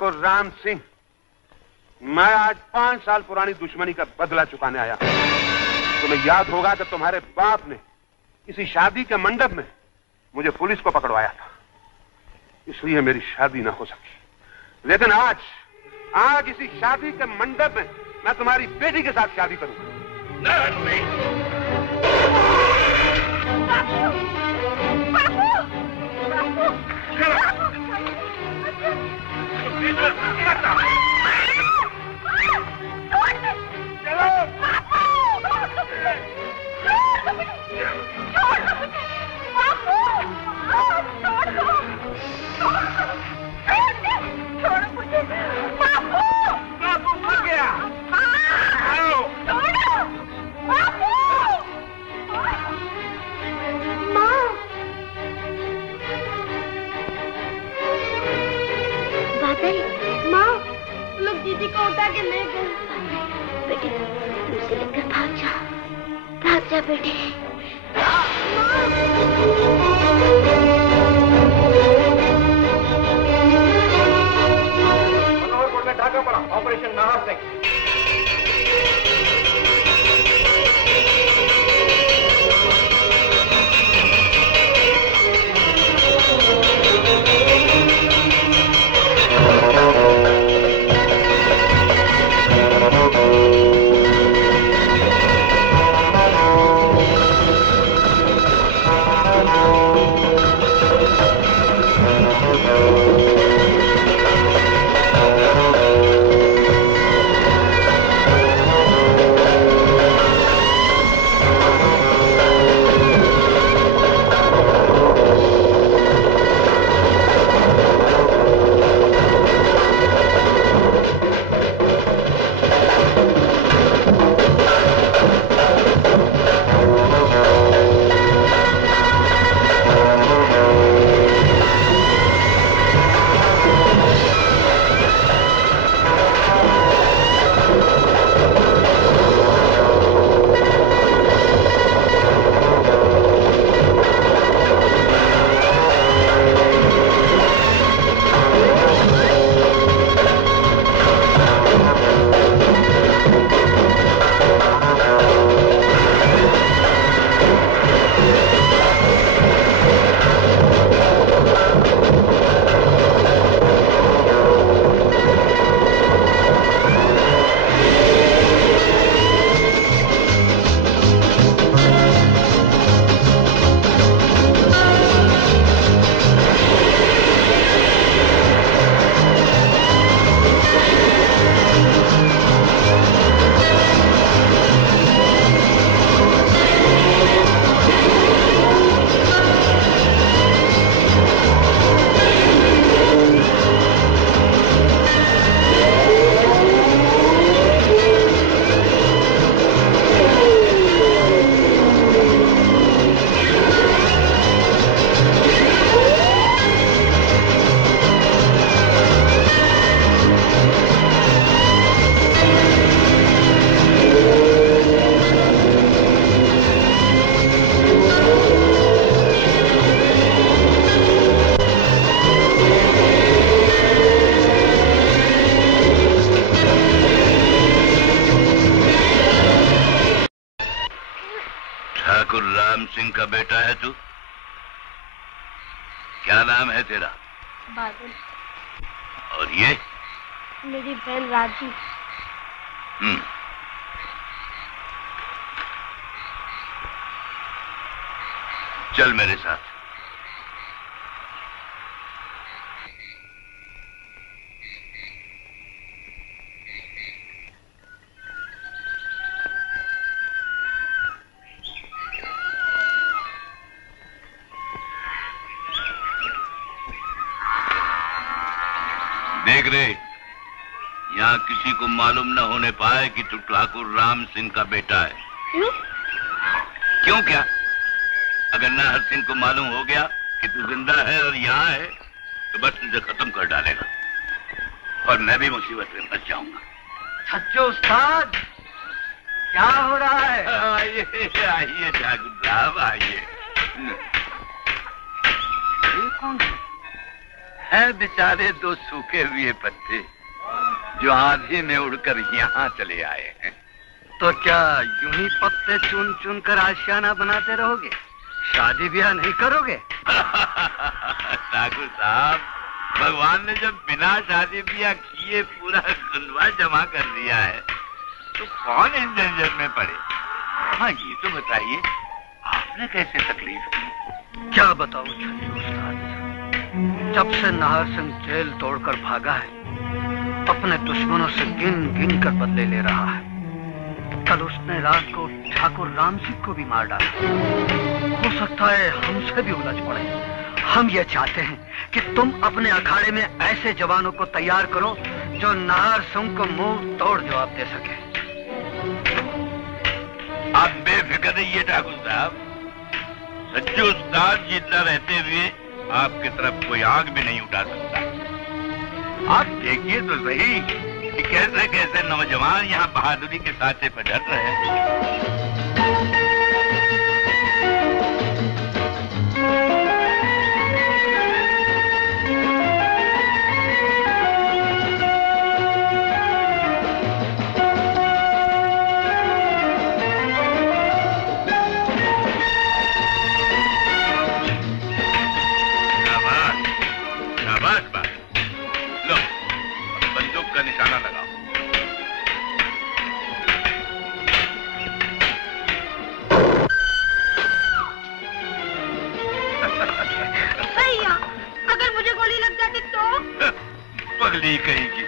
ठाकुर राम सिंह, मैं आज 5 साल पुरानी दुश्मनी का बदला चुकाने आया। तुम्हें याद होगा कि तुम्हारे बाप ने किसी शादी के मंडप में मुझे पुलिस को पकड़वाया था, इसलिए मेरी शादी ना हो सकी। लेकिन आज इसी शादी के मंडप में मैं तुम्हारी बेटी के साथ शादी करूंगा। दीदी को उठा के ले गए। बेटी उसे लेकर भाग जा बेटी। मनोहरपुर में ढाका पड़ा, ऑपरेशन नाहर सिंह। सिंह का बेटा है तू? क्या नाम है तेरा? बादल। और ये? मेरी बहन राजी। चल मेरे साथ। देख रे, यहाँ किसी को मालूम न होने पाए कि तू ठाकुर राम सिंह का बेटा है। क्यों? क्यों क्या? अगर नाहर सिंह को मालूम हो गया कि तू जिंदा है और यहाँ है तो बस तुझे खत्म कर डालेगा और मैं भी मुसीबत में फंस जाऊंगा। सच्चो उस्ताद, क्या हो रहा है? आइए आइए ठाकुर साहब आइए। ये कौन है? हैं बेचारे दो सूखे हुए पत्ते जो आंधी में उड़कर यहाँ चले आए हैं। तो क्या यूं ही पत्ते चुन चुन कर आशियाना बनाते रहोगे? शादी ब्याह नहीं करोगे? ठाकुर साहब, भगवान ने जब बिना शादी ब्याह किए पूरा खंडवा जमा कर दिया है तो कौन इस झंझट में पड़े? हाँ, ये तो बताइए, आपने कैसे तकलीफ की? क्या बताऊं छल्लू उस्ताद, जब से नाहर सिंह जेल तोड़कर भागा है अपने दुश्मनों से गिन गिन कर बदले ले रहा है। कल उसने रात को ठाकुर राम सिंह को भी मार डाला। हो सकता है हमसे भी उलझ पड़े। हम ये चाहते हैं कि तुम अपने अखाड़े में ऐसे जवानों को तैयार करो जो नाहर सिंह को मुंह तोड़ जवाब दे सके। आप बेफिक्र रहिए ठाकुर साहब, सच्चे उस्ताद जितना रहते हुए आपकी तरफ कोई आग भी नहीं उठा सकता। आप देखिए तो सही कि कैसे कैसे नौजवान यहाँ बहादुरी के साथे पर डट रहे हैं। निशाना लगाओ। भैया, अगर मुझे गोली लग जाती तो? पगली कहेगी,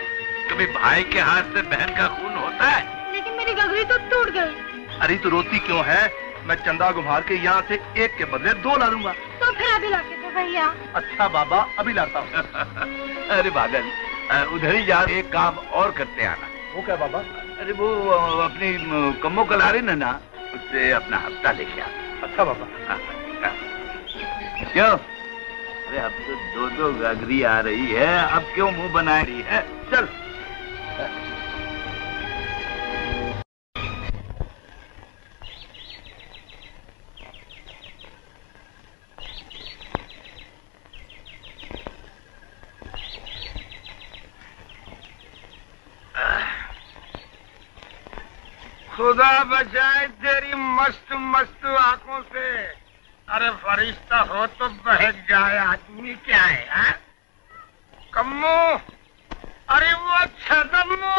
कभी भाई के हाथ से बहन का खून होता है? लेकिन मेरी गगरी तो टूट गई। अरे तू रोती क्यों है? मैं चंदा घुमार के यहाँ से एक के बदले दो ला दूंगा। तो फिर अभी लाके दो भैया। अच्छा बाबा, अभी लाता हूँ। अरे बादल, उधर ही जा, एक काम और करते आना। वो क्या बाबा? अरे वो अपनी कम्मो कला रही ना, उससे अपना हफ्ता लेके आ। अच्छा बाबा। क्यों? अरे अब तो दो दो गगरी आ रही है, अब क्यों मुंह बना रही है? चल। खुदा बचाए तेरी मस्त मस्त आंखों से। अरे फरिश्ता हो तो बहक जाए, आदमी क्या है? हा? कम्मो, अरे वो छदम्मो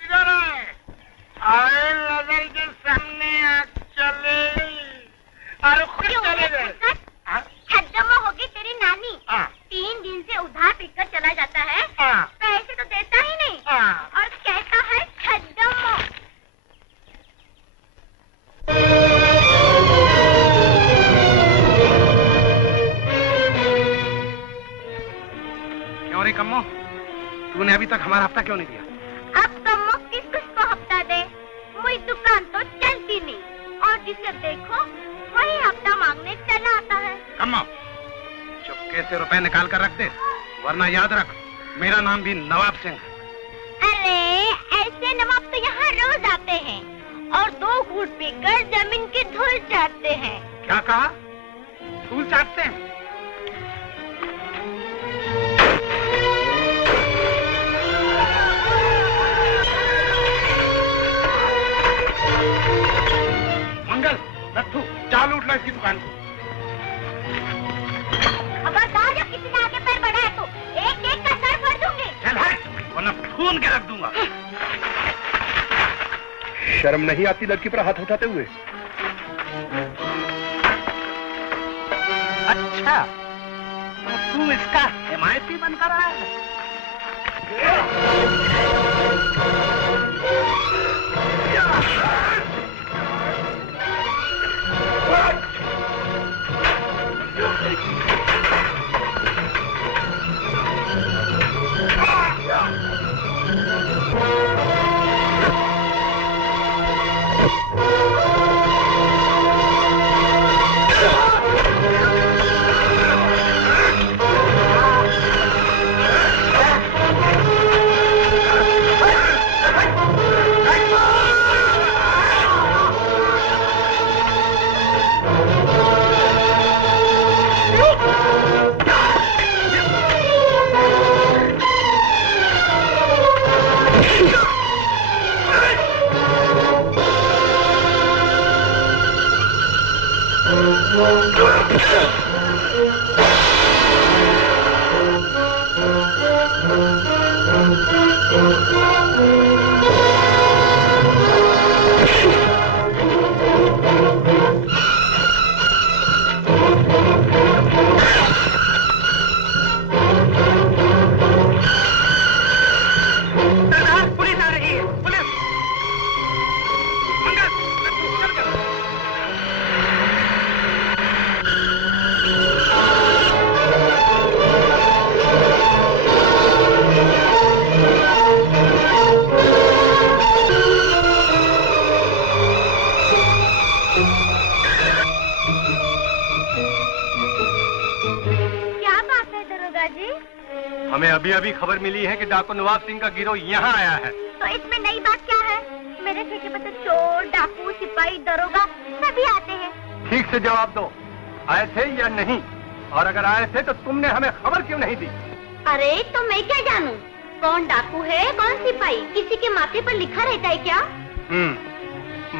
इधर है, आए नजर के सामने आ चले। अरे खुद चले गए। छदम्मो होगी तेरी नानी। 3 दिन से उधार पीकर चला जाता है, पैसे तो देता ही नहीं और कहता है छदम्मो। क्यों रे कम्मो, तूने अभी तक हमारा हफ्ता क्यों नहीं दिया? अब कम्मो किस को हफ्ता दे? वही दुकान तो चलती नहीं और जिसे देखो वही हफ्ता मांगने चला आता है। कम्मो, चुपके से रुपए निकाल कर रख दे, वरना याद रख मेरा नाम भी नवाब सिंह है। अरे ऐसे नवाब तो यहाँ रोज आते हैं और 2 घूंट पीकर जमीन की धूल चाटते हैं। क्या कहा? धूल चाटते हैं? मंगल, नत्थू, चाल उठ लो इसकी दुकान को। खबरदार, जब किसी ने आगे पैर बढ़ाया तो एक एक का सर फोड़ दूंगी। चल है, वरना खून के रख दूंगा। शर्म नहीं आती लड़की पर हाथ उठाते हुए? अच्छा, तो तू इसका हिमायती बनकर आया है? अभी अभी खबर मिली है कि डाकू नवाब सिंह का गिरोह यहाँ आया है। तो इसमें नई बात क्या है? मेरे ठेके पर तो चोर, डाकू, सिपाही, दरोगा सभी आते हैं। ठीक से जवाब दो, आए थे या नहीं? और अगर आए थे तो तुमने हमें खबर क्यों नहीं दी? अरे तो मैं क्या जानूं? कौन डाकू है, कौन सिपाही? किसी के माथे पर लिखा रहता है क्या?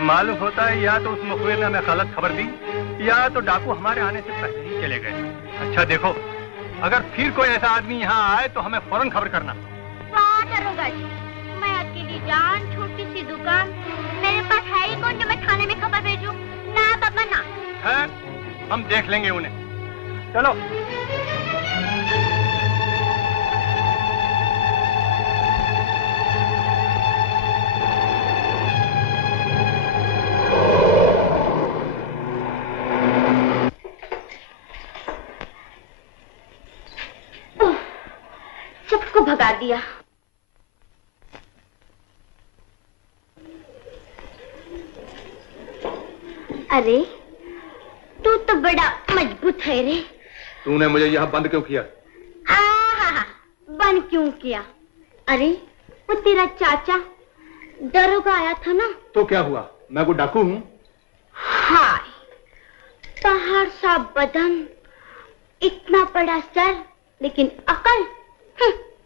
मालूम होता है या तो उस मुखबिर ने हमें गलत खबर दी या तो डाकू हमारे आने से पहले ही चले गए। अच्छा देखो, अगर फिर कोई ऐसा आदमी यहाँ आए तो हमें फौरन खबर करना। वाह दरोगा जी, मैं अकेली जान, छोटी सी दुकान, मेरे पास है ही कौन जो मैं थाने में खबर भेजूं? ना बाबा ना। है, हम देख लेंगे उन्हें। चलो। सबको भगा दिया। अरे तू तो बड़ा मजबूत है रे। तूने मुझे यहाँ बंद क्यों किया? बंद क्यों किया? अरे वो तेरा चाचा दरोगा आया था ना। तो क्या हुआ? मैं कोई डाकू हूँ? हाय, पहाड़ सा बदन, इतना बड़ा सर, लेकिन अकल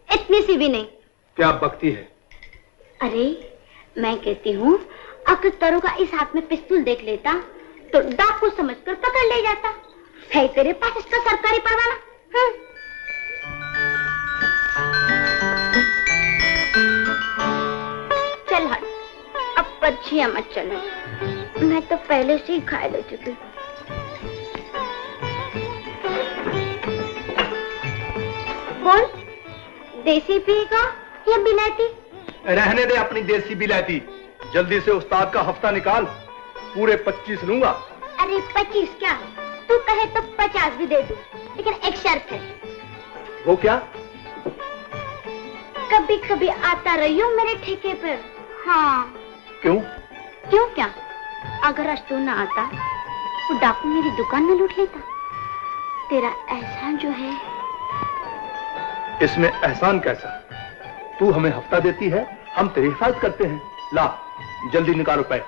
इतनी सी भी नहीं। क्या बकती है? अरे मैं कहती हूँ, अगर दरोगा इस हाथ में पिस्तौल देख लेता तो डाकू समझकर पकड़ ले जाता। है तेरे पास इसका सरकारी परवाना? चल हट, अब पर्चियां मत चलो, मैं तो पहले से ही घायल हो चुकी। बोल, देसी पिएगा या बिलायती? रहने दे अपनी देसी बिलायती। जल्दी से उस्ताद का हफ्ता निकाल, पूरे 25 लूंगा। अरे 25 क्या, तू कहे तो 50 भी दे दूं, लेकिन एक शर्त है। वो क्या? कभी कभी आता रहियो मेरे ठेके पर। हाँ। क्यों? क्यों क्या? अगर आज तू ना आता तो डाकू मेरी दुकान में लूट लेता। तेरा एहसान जो है। इसमें एहसान कैसा? तू हमें हफ्ता देती है, हम तेरी हिफाजत करते हैं। ला जल्दी निकाल रुपए।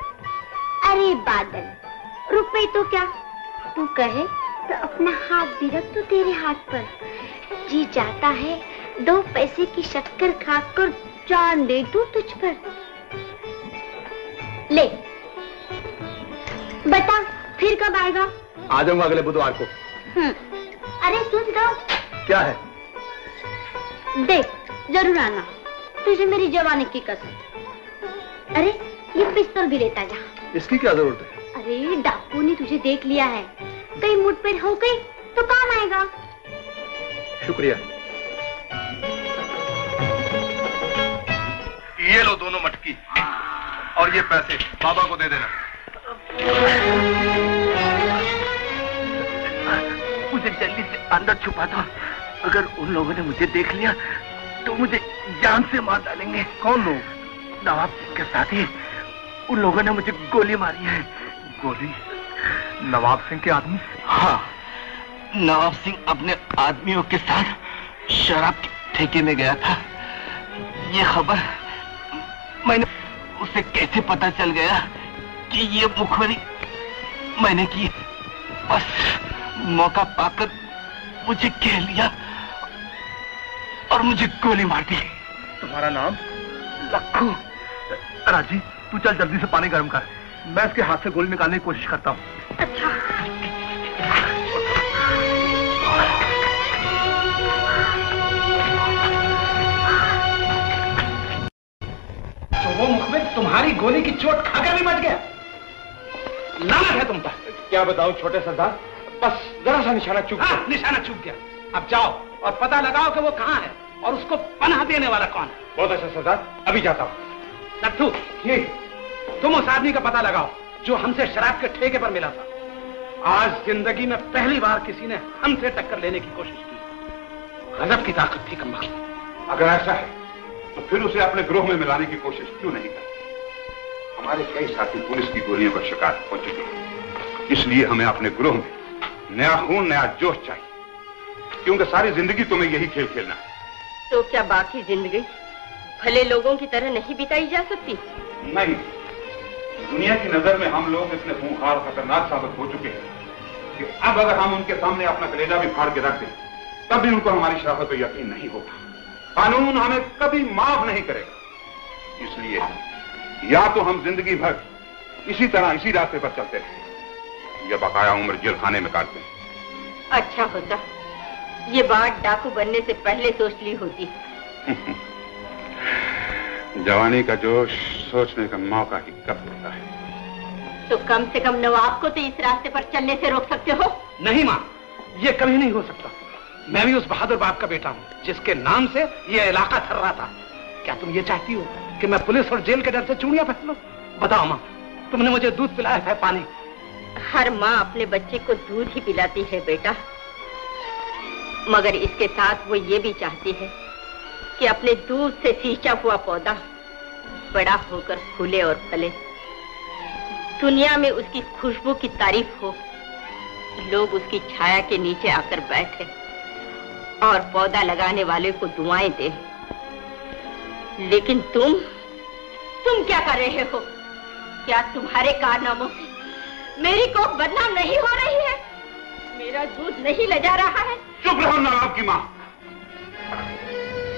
अरे बादल, रुपए तो क्या, तू कहे तो अपना हाथ भी रख तो तेरे हाथ पर। जी चाहता है 2 पैसे की शक्कर खाकर जान दे दूं तुझ पर। ले बता, फिर कब आएगा? आ जाऊंगा अगले बुधवार को। अरे सुन तो। क्या है? देख, जरूर आना, तुझे मेरी जवानी की कसम। अरे ये पिस्तौल भी लेता जा। इसकी क्या जरूरत है? अरे डाकू ने तुझे देख लिया है, कहीं मुठभेड़ हो गई तो काम आएगा। शुक्रिया। ये लो दोनों मटकी और ये पैसे बाबा को दे देना। मुझे जल्दी से अंदर छुपा दो, अगर उन लोगों ने मुझे देख लिया तो मुझे जान से मार डालेंगे। कौन लोग? नवाब सिंह के साथी, उन लोगों ने मुझे गोली मारी है। गोली? नवाब सिंह के आदमी? हाँ, नवाब सिंह अपने आदमियों के साथ शराब के ठेके में गया था। ये खबर मैंने उसे कैसे पता चल गया कि ये मुखबरी मैंने की? बस मौका पाकर मुझे कह लिया और मुझे गोली मार दी। तुम्हारा नाम? लक्खू। राजी, तू चल जल्दी से पानी गर्म कर, मैं इसके हाथ से गोली निकालने की कोशिश करता हूँ। अच्छा। तुम्हारी गोली की चोट खाकर भी मच गया। लानत है तुम पर। क्या बताऊं छोटे सरदार, बस जरा सा निशाना चूक गया। निशाना चूक गया। अब जाओ और पता लगाओ कि वो कहाँ है और उसको पनाह देने वाला कौन है। बहुत अच्छा सरदार, अभी जाता हूँ। नत्थू, तुम उस आदमी का पता लगाओ जो हमसे शराब के ठेके पर मिला था। आज जिंदगी में पहली बार किसी ने हमसे टक्कर लेने की कोशिश की। गजब की ताकत थी कमबख्त। अगर ऐसा है तो फिर उसे अपने ग्रोह में मिलाने की कोशिश क्यों नहीं करते? हमारे कई साथी पुलिस की गोलियों का शिकार हो चुके हैं, इसलिए हमें अपने ग्रोह में नया खून, नया जोश चाहिए, क्योंकि सारी जिंदगी तुम्हें यही खेल खेलना है। तो क्या बाकी जिंदगी भले लोगों की तरह नहीं बिताई जा सकती? नहीं, दुनिया की नजर में हम लोग इतने खूंखार खतरनाक साबित हो चुके हैं कि अब अगर हम उनके सामने अपना कलेजा भी फाड़ के रख दें तब भी उनको हमारी शराफत पर यकीन नहीं होगा। कानून हमें कभी माफ नहीं करेगा। इसलिए या तो हम जिंदगी भर इसी तरह इसी रास्ते पर चलते रहें या बकाया उम्र जेल खाने में काटते हैं। अच्छा होता ये बात डाकू बनने से पहले सोच ली होती। जवानी का जोश सोचने का मौका ही कब होता है। तो कम से कम नवाब को तो इस रास्ते पर चलने से रोक सकते हो। नहीं माँ, ये कभी नहीं हो सकता। मैं भी उस बहादुर बाप का बेटा हूँ जिसके नाम से ये इलाका थर रहा था। क्या तुम ये चाहती हो कि मैं पुलिस और जेल के डर से चूड़ियां पहन लूं? बताओ माँ, तुमने मुझे दूध पिलाया है, पानी? हर माँ अपने बच्चे को दूध ही पिलाती है बेटा, मगर इसके साथ वो ये भी चाहती है कि अपने दूध से सींचा हुआ पौधा बड़ा होकर फूले और फले, दुनिया में उसकी खुशबू की तारीफ हो, लोग उसकी छाया के नीचे आकर बैठे और पौधा लगाने वाले को दुआएं दे। लेकिन तुम क्या कर रहे हो? क्या तुम्हारे कारनामों से मेरी कोख बदनाम नहीं हो रही है? मेरा दूध नहीं ले जा रहा है? चुप रहो नवाब की माँ।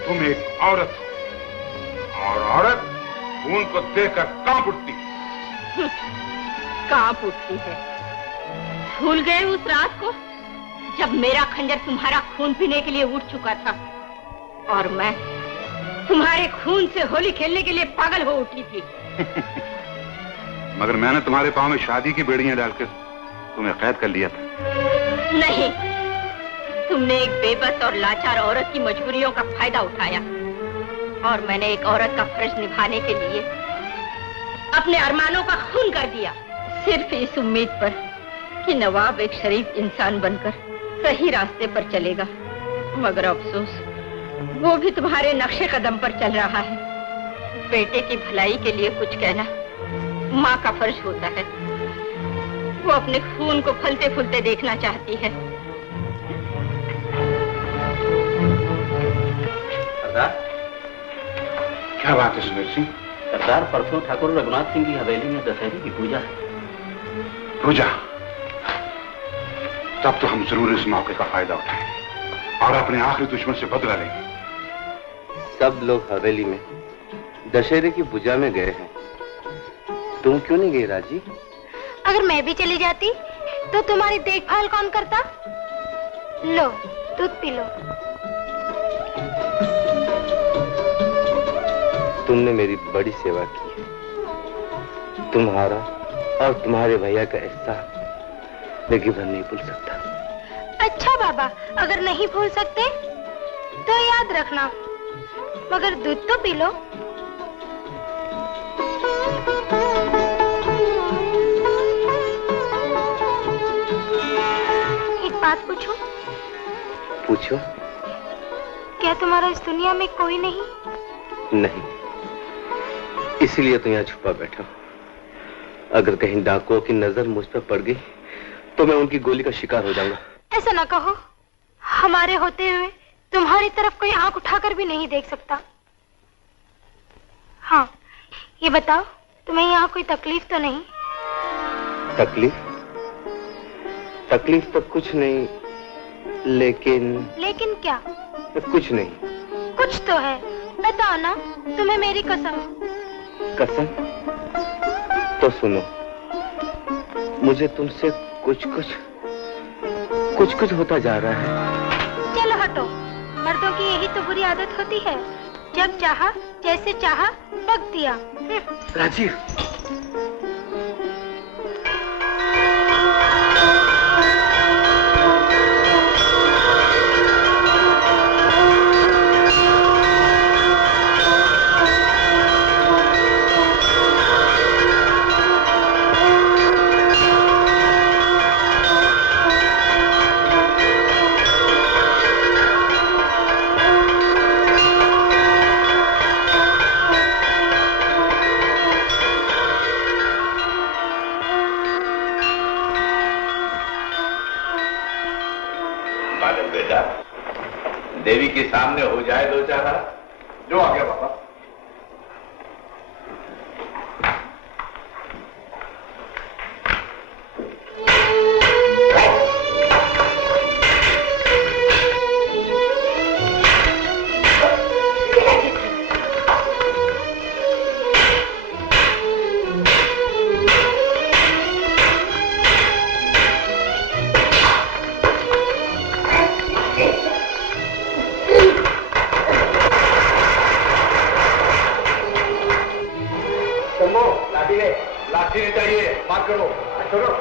तुम एक औरत हो और औरत खून को देखकर कांप उठती है। कांप उठती है? भूल गए उस रात को जब मेरा खंजर तुम्हारा खून पीने के लिए उठ चुका था और मैं तुम्हारे खून से होली खेलने के लिए पागल हो उठी थी। मगर मैंने तुम्हारे पांव में शादी की बेड़ियां डालकर तुम्हें कैद कर लिया था। नहीं, तुमने एक बेबस और लाचार औरत की मजबूरियों का फायदा उठाया और मैंने एक औरत का फर्ज निभाने के लिए अपने अरमानों का खून कर दिया, सिर्फ इस उम्मीद पर कि नवाब एक शरीफ इंसान बनकर सही रास्ते पर चलेगा। मगर अफसोस, वो भी तुम्हारे नक्शे कदम पर चल रहा है। बेटे की भलाई के लिए कुछ कहना माँ का फर्ज होता है। वो अपने खून को फलते फूलते देखना चाहती है। सरदार, क्या बात है सुमेर सिंह? सरदार, परसों ठाकुर रघुनाथ सिंह की हवेली में दशहरे की पूजा है। पूजा? तब तो हम जरूर इस मौके का फायदा उठाएं और अपने आखिरी दुश्मन से बदला लेंगे। सब लोग हवेली में दशहरे की पूजा में गए हैं, तुम क्यों नहीं गई राजी? अगर मैं भी चली जाती तो तुम्हारी देखभाल कौन करता? लो, दूध पी लो। तुमने मेरी बड़ी सेवा की है। तुम्हारा और तुम्हारे भैया का एहसान जिंदगी भर नहीं भूल सकता। अच्छा बाबा, अगर नहीं भूल सकते तो याद रखना, मगर दूध तो पी लो। एक बात पूछूं? पूछो। क्या तुम्हारा इस दुनिया में कोई नहीं? नहीं, इसलिए तो यहाँ छुपा बैठा हूँ। अगर कहीं डाकुओं की नजर मुझ पर पड़ गई तो मैं उनकी गोली का शिकार हो जाऊंगा। ऐसा ना कहो, हमारे होते हुए तुम्हारी तरफ कोई आंख उठाकर भी नहीं देख सकता। हाँ, ये बताओ, तुम्हें यहाँ कोई तकलीफ तो नहीं? तकलीफ? तकलीफ तो कुछ नहीं, लेकिन क्या? कुछ नहीं। कुछ तो है, बताओ ना, तुम्हें मेरी कसम। कसम? तो सुनो, मुझे तुमसे कुछ कुछ होता जा रहा है। चलो हटो, मर्दों की यही तो बुरी आदत होती है, जब चाहा जैसे चाहा बक दिया। राजीव, देवी के सामने हो जाए दो चारा। जो आ गया बाबा। लाठी नहीं चाहिए, बात करो। करो।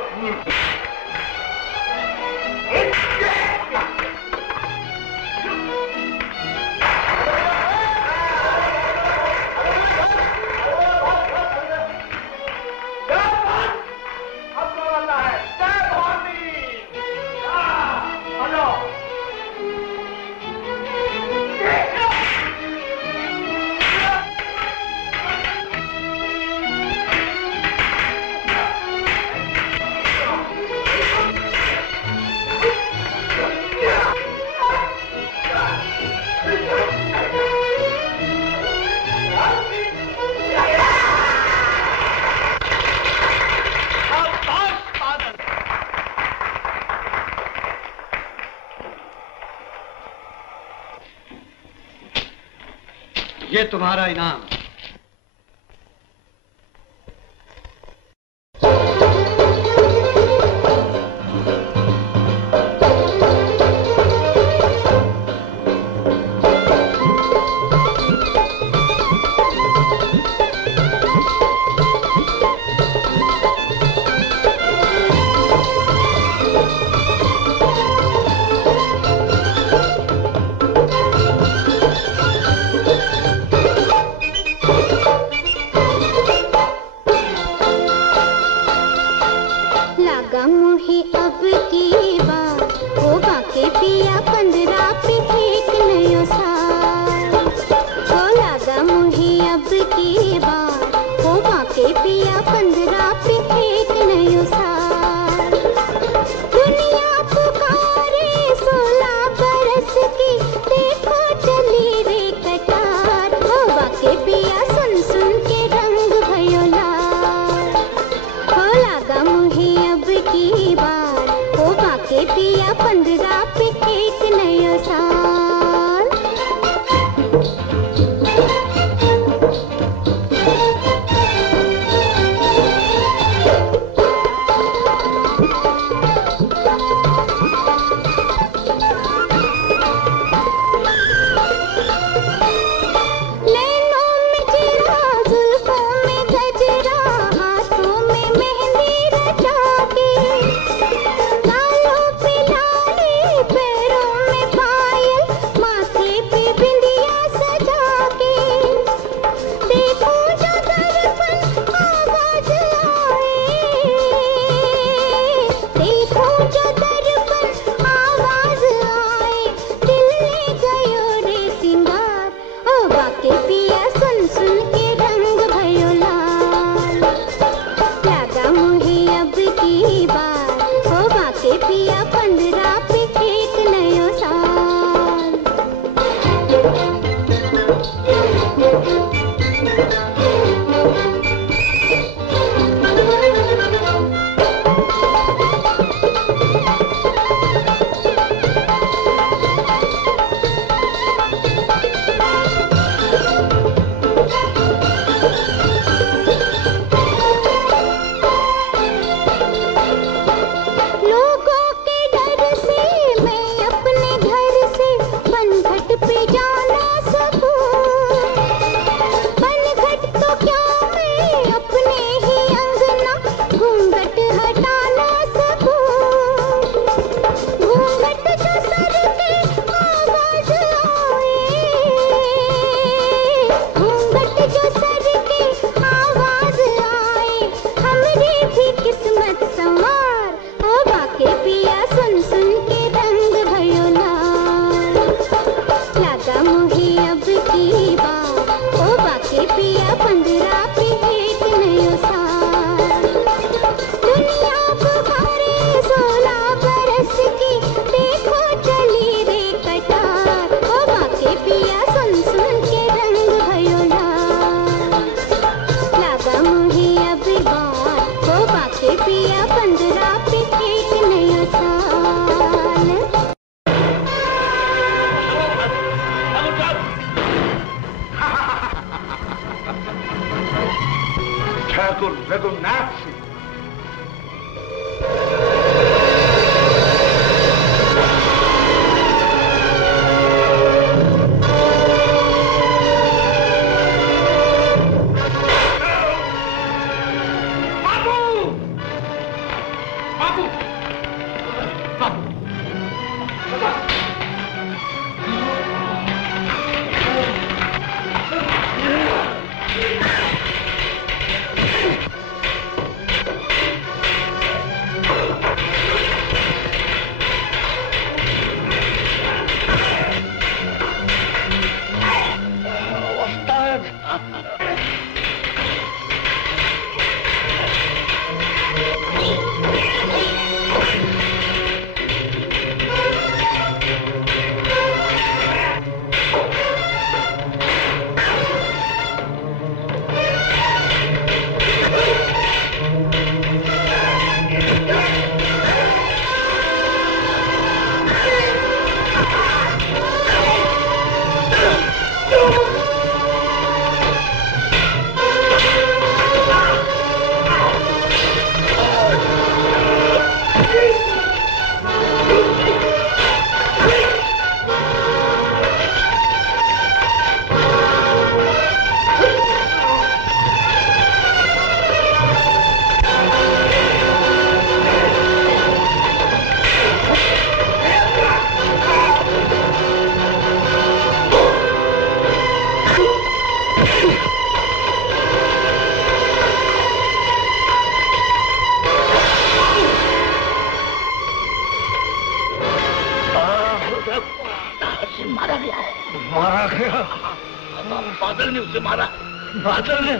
ये तुम्हारा इनाम। रघुनाथ सिंह। बादल ने उसे मारा। बादल ने?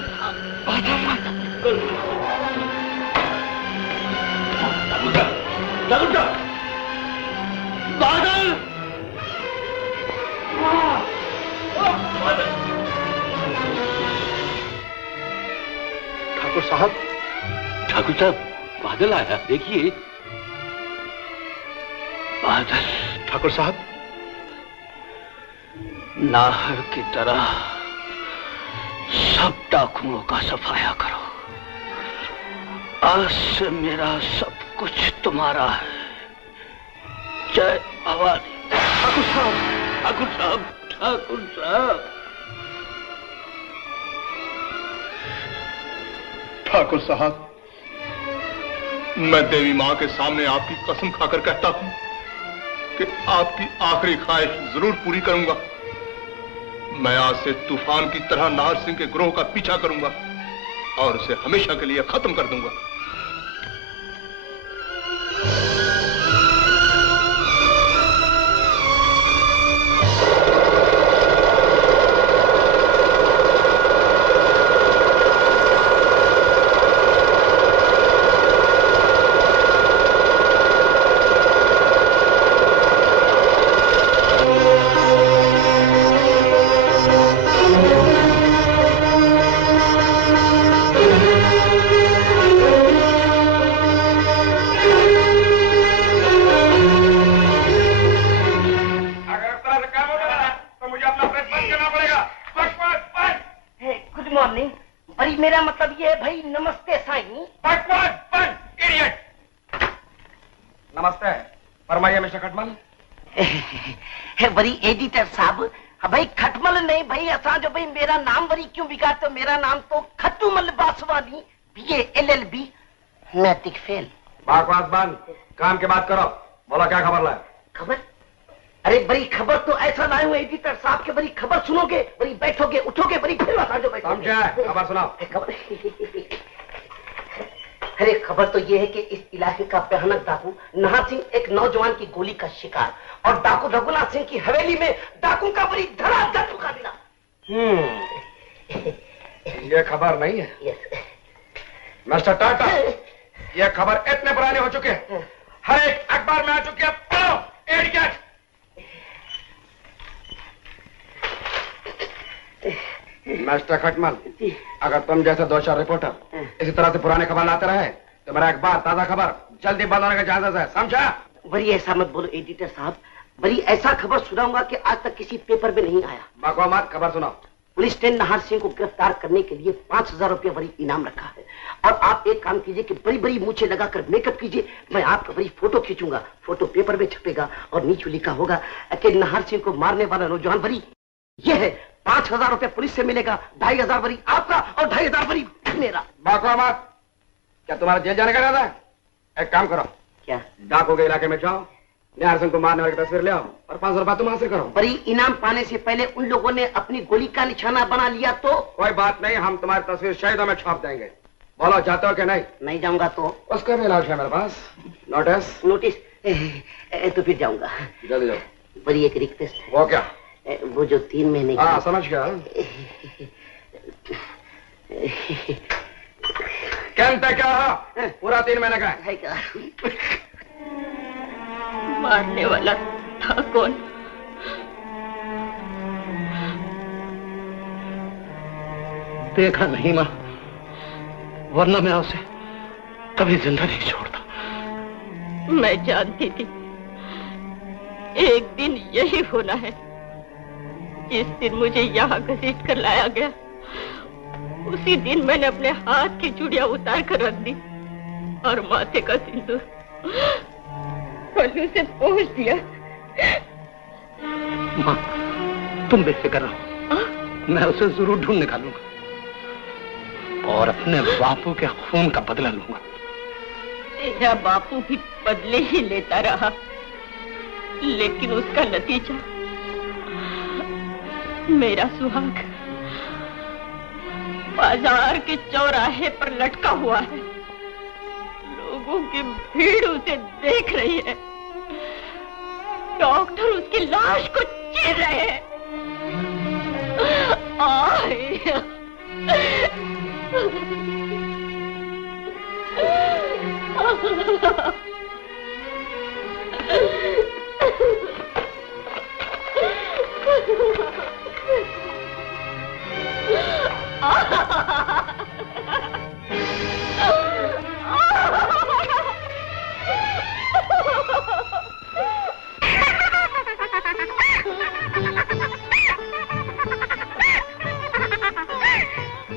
बादल ठाकुर साहब, ठाकुर साहब, बादल आया, देखिए। बादल। ठाकुर साहब, नाहर की तरह सब डाकुओं का सफाया करो। आज से मेरा सब कुछ तुम्हारा है। जय भवानी। ठाकुर साहब, ठाकुर साहब, ठाकुर साहब। ठाकुर साहब, मैं देवी मां के सामने आपकी कसम खाकर कहता हूं कि आपकी आखिरी ख्वाहिश जरूर पूरी करूंगा। मैं आज से तूफान की तरह नाहर सिंह के ग्रोह का पीछा करूंगा और उसे हमेशा के लिए खत्म कर दूंगा। एडिटर साहब, भाई खटमल नहीं भाई, असा जो भाई मेरा नाम वरी क्यों बिगाड़ते? मेरा नाम तो Khattumal Baswani, BA LLB, matric fail. बकवास बंद, काम के बात करो। बोला क्या खबर लाए? खबर? अरे बड़ी खबर तो ऐसा लाए हुए एडिटर साहब के, बड़ी खबर सुनोगे, बड़ी बैठोगे उठोगे, बड़ी फिर असा जो बैठोगे। समझा? खबर सुनाओ। खबर अरे खबर तो ये है कि इस इलाके का भयानक डाकू नाहर सिंह एक नौजवान की गोली का शिकार, और डाकू रघुनाथ सिंह की हवेली में डाकू का बड़ी धड़ाधड़ मुकाबला। ये खबर नहीं है मिस्टर टाटा, ये खबर इतने पुराने हो चुके हैं, हर एक अखबार में आ चुके हैं। पढ़ो एडिट। मिस्टर खटमल, अगर तुम जैसे 2-4 रिपोर्टर इसी तरह से पुराने खबर लाते रहे तो मेरा अखबार ताजा खबर जल्दी बंद होने का चांसेस है, समझा? बड़ी ऐसा मत बोलो एडिटर साहब, बड़ी ऐसा खबर सुनाऊंगा कि आज तक किसी पेपर में नहीं आया। बको मत, खबर सुनाओ। पुलिस ने नाहर सिंह को गिरफ्तार करने के लिए 5000 रुपया बड़ी इनाम रखा है। और आप एक काम कीजिए कि बड़ी बड़ी मूछें लगाकर मेकअप कीजिए, मैं आपका बड़ी फोटो खींचूंगा, फोटो पेपर में छपेगा और नीचे लिखा होगा कि नाहर सिंह को मारने वाला नौजवान बरी ये है। 5000 रुपया पुलिस से मिलेगा, 2500 बरी आपका और 2500 बरी मेरा। बाको मत, क्या तुम्हारा जेल जाने का इरादा है? एक काम करो, क्या डाकू के इलाके में जाओ, नाहर सिंह को मारने वाली तस्वीर ले आओ और 500 रुपया तुम हासिल करो। बड़ी इनाम पाने से पहले उन लोगों ने अपनी गोली का निशाना बना लिया तो? कोई बात नहीं, हम तुम्हारी तस्वीर शहीदों में छाप देंगे। बोलो जाते हो कि नहीं? नहीं जाऊंगा तो? उसका भी इलाज है मेरे पास। नोटिस? नोटिस? तो फिर जाऊंगा। जल्दी जाओ। बड़ी एक रिक्वेस्ट है। वो क्या? वो जो 3 महीने की। हाँ समझ गया। कहते क्या है? पूरा 3 महीने का है क्या? मारने वाला था कौन? देखा नहीं मां, वरना मैं उसे कभी जिंदा नहीं छोड़ता। मैं जानती थी एक दिन यही होना है। जिस दिन मुझे यहाँ घसीट कर लाया गया, उसी दिन मैंने अपने हाथ की चूड़ियां उतार कर रख दी और माथे का सिंदूर पल्लू से पहुंच दिया। मां, तुम बेफिक्र रहो, मैं उसे जरूर ढूंढ निकालूंगा और अपने बापू के खून का बदला लूंगा। तेरा बापू भी बदले ही लेता रहा, लेकिन उसका नतीजा मेरा सुहाग बाजार के चौराहे पर लटका हुआ है। लोगों की भीड़ उसे देख रही है। डॉक्टर उसकी लाश को चीर रहे हैं।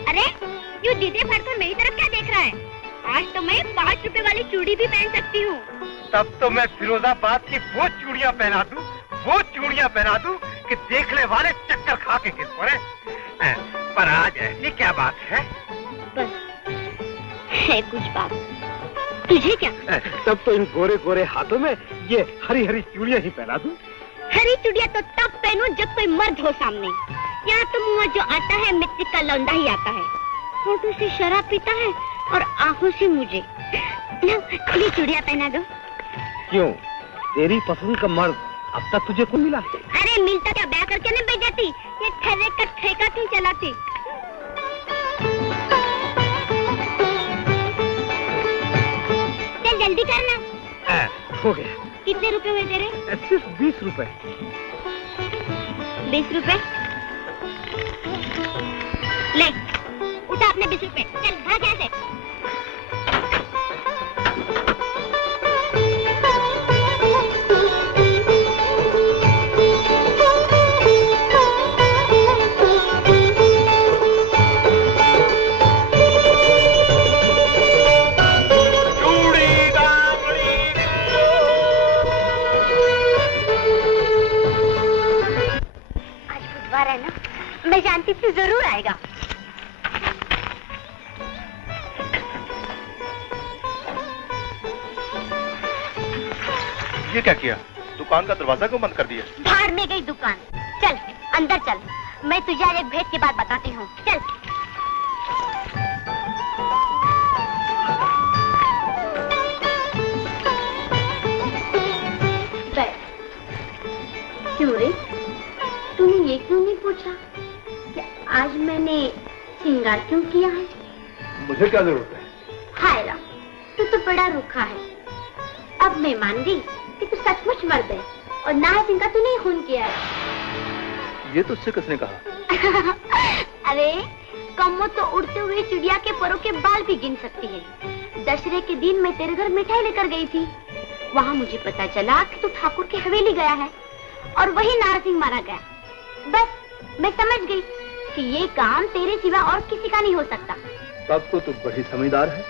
अरे यू दीदी फटकर मेरी तरफ क्या देख रहा है? आज तो मैं 5 रुपए वाली चूड़ी भी पहन सकती हूँ। तब तो मैं फिरोजाबाद की वो चूड़ियां पहना दूं, वो चूड़ियां पहना दूं कि देखने वाले चक्कर खा के गिर पड़े। पर आज ऐसी क्या बात है? बस है कुछ बात। तुझे क्या? तब तो इन गोरे गोरे हाथों में ये हरी हरी चूड़ियां ही पहना दूं। हरी चूड़ियां तो तब पहनूं जब कोई मर्द हो सामने। यहाँ तो मुँह जो आता है मिट्टी का लौंडा ही आता है। होठों से शराब पीता है और आंखों से मुझे। खुली चूड़ियां पहना दो। क्यों? तेरी पसंद का मर्द अब तक तुझे कौन मिला? अरे मिलता क्या, ब्याह करके नहीं भेज जाती। ये ठर्रे का ठेका क्यों चलाती? चल जल्दी करना। हो गया। कितने रुपए हुए तेरे? सिर्फ 20 रुपए। 20 रुपए? ले उठा अपने 20 रुपए। चल भाग यहाँ से। है ना, मैं जानती थी जरूर आएगा। ये क्या किया? दुकान का दरवाजा क्यों बंद कर दिया? भाड़ में गई दुकान। चल अंदर चल, मैं तुझे आज एक भेद की बात बताती हूँ। चल। क्यों रे, तूने ये क्यों नहीं पूछा कि आज मैंने श्रृंगार क्यों किया है? मुझे क्या जरूरत है? हाय राम, तू तो बड़ा रूखा है। अब मैं मान गई कि तू सचमुच मर्द है और नाहर सिंह का तूने खून किया है। ये तुझसे किसने कहा? अरे कमो तो उड़ते हुए चिड़िया के परों के बाल भी गिन सकती है। दशहरे के दिन मैं तेरे घर मिठाई लेकर गई थी। वहाँ मुझे पता चला कि तू ठाकुर की हवेली गया है और वही नाहर सिंह मारा गया। बस मैं समझ गई कि ये काम तेरे सिवा और किसी का नहीं हो सकता। तब तो तू बड़ी समझदार है।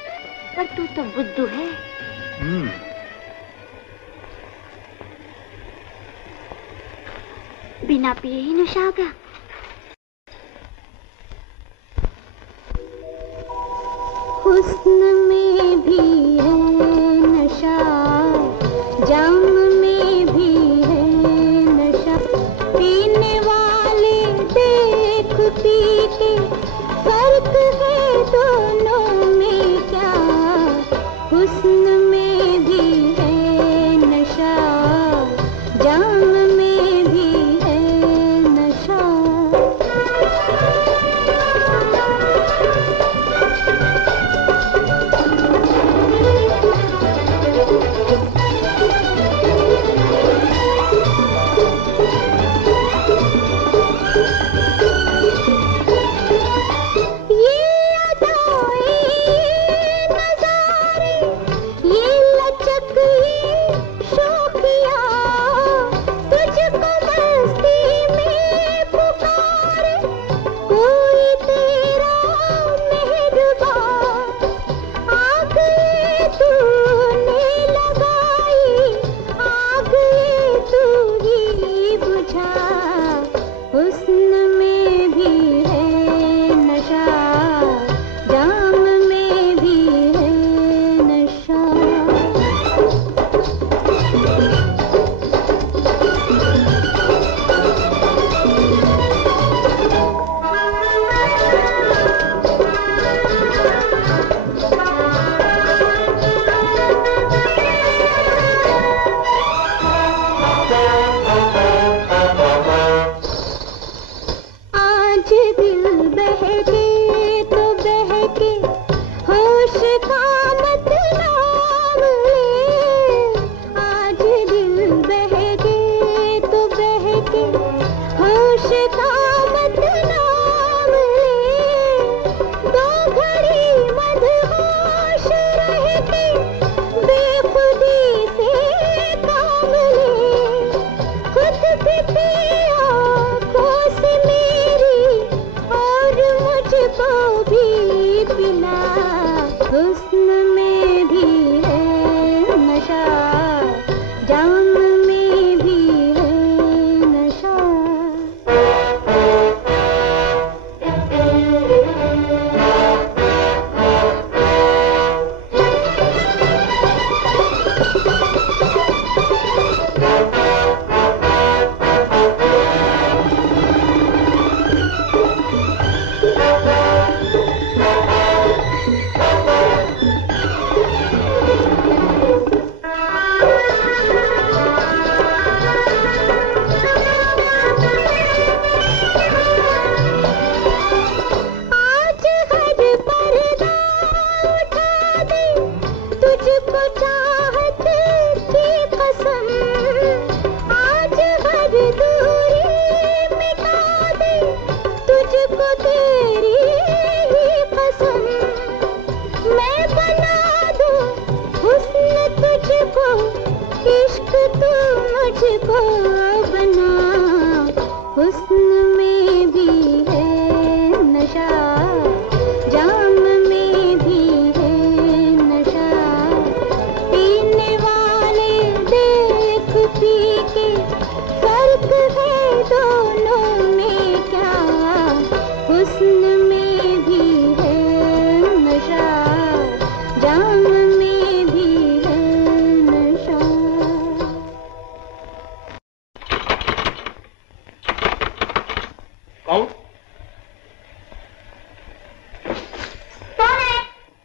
पर तू तो बुद्धू है। बिना पिए ही नशा आ गया। हुस्न में भी है नशा, जाम में भी है नशा, पीने वाले देख पी के फर्क है दोनों में क्या। हुस्न में भी है नशा, जाम में भी है नशा।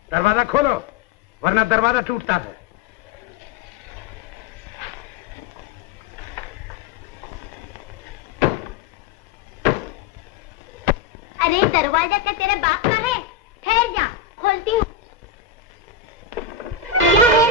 दरवाजा खोलो वरना दरवाजा टूटता है। अरे दरवाजा क्या तेरे बाप का है? ठहर जा, खोलती हूँ। क्या है?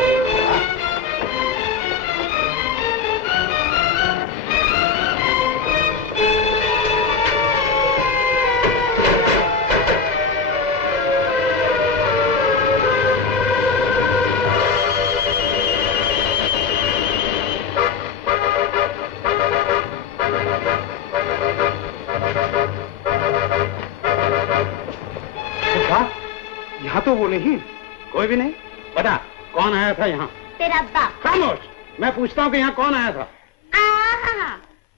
तो वो नहीं, कोई भी नहीं। बता कौन आया था यहाँ? तेरा बाप। खामोश, मैं पूछता हूँ कि यहाँ कौन आया था?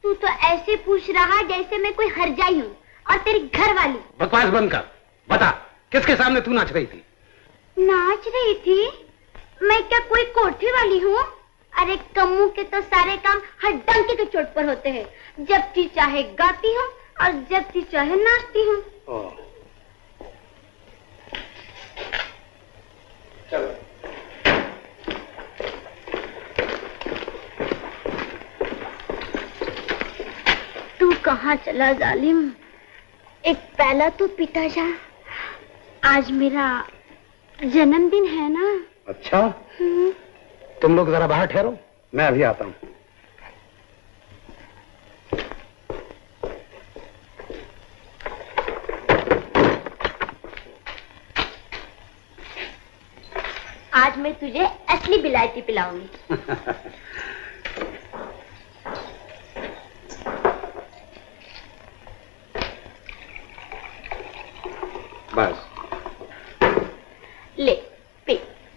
तू तो ऐसे पूछ रहा जैसे मैं कोई हरजाई हूँ और तेरी घर वाली। बकवास बंद कर, बता किसके सामने तू नाच रही थी? नाच रही थी? मैं क्या कोई कोठी वाली हूँ? अरे कम्मू के तो सारे काम हर डंके के चोट पर होते हैं। जब जी चाहे गाती हूँ और जब जी चाहे नाचती हूँ। चलो। तू कहाँ चला जालिम? एक पहला तो पिता जा। आज मेरा जन्मदिन है ना। अच्छा, तुम लोग जरा बाहर ठहरो, मैं अभी आता हूँ। आज मैं तुझे असली बिलायती पिलाऊंगी। बस ले पी।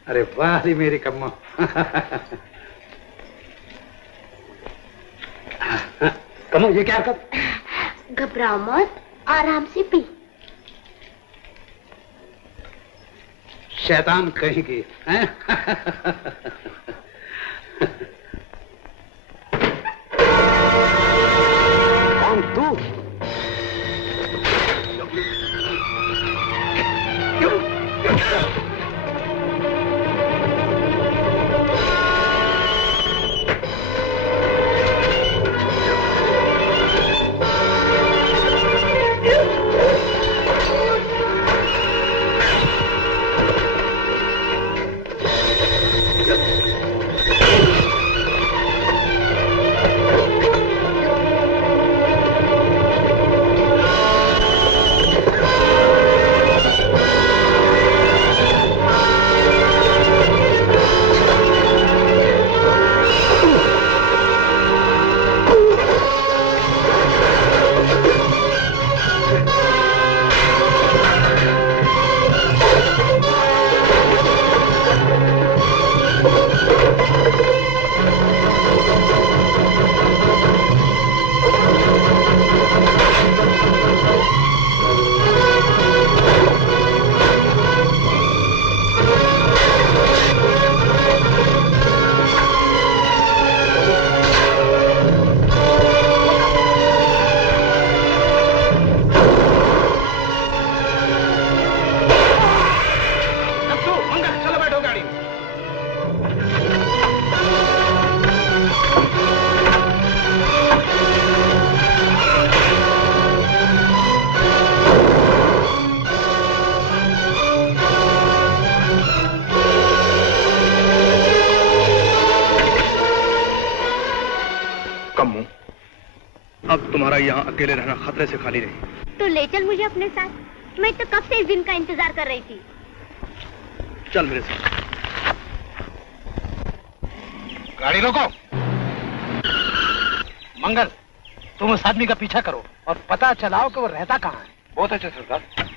अरे वाह री मेरी कम्मा। कम्मा ये क्या हरकत? घबराओ मत, आराम से पी। शैतान कहीं की हैं? कौन तू? यहाँ अकेले रहना खतरे से खाली नहीं। तो ले चल मुझे अपने साथ, मैं तो कब से इस दिन का इंतजार कर रही थी। चल मेरे साथ। गाड़ी रोको। मंगल, तुम उस आदमी का पीछा करो और पता चलाओ कि वो रहता कहाँ है। बहुत अच्छा सरकार।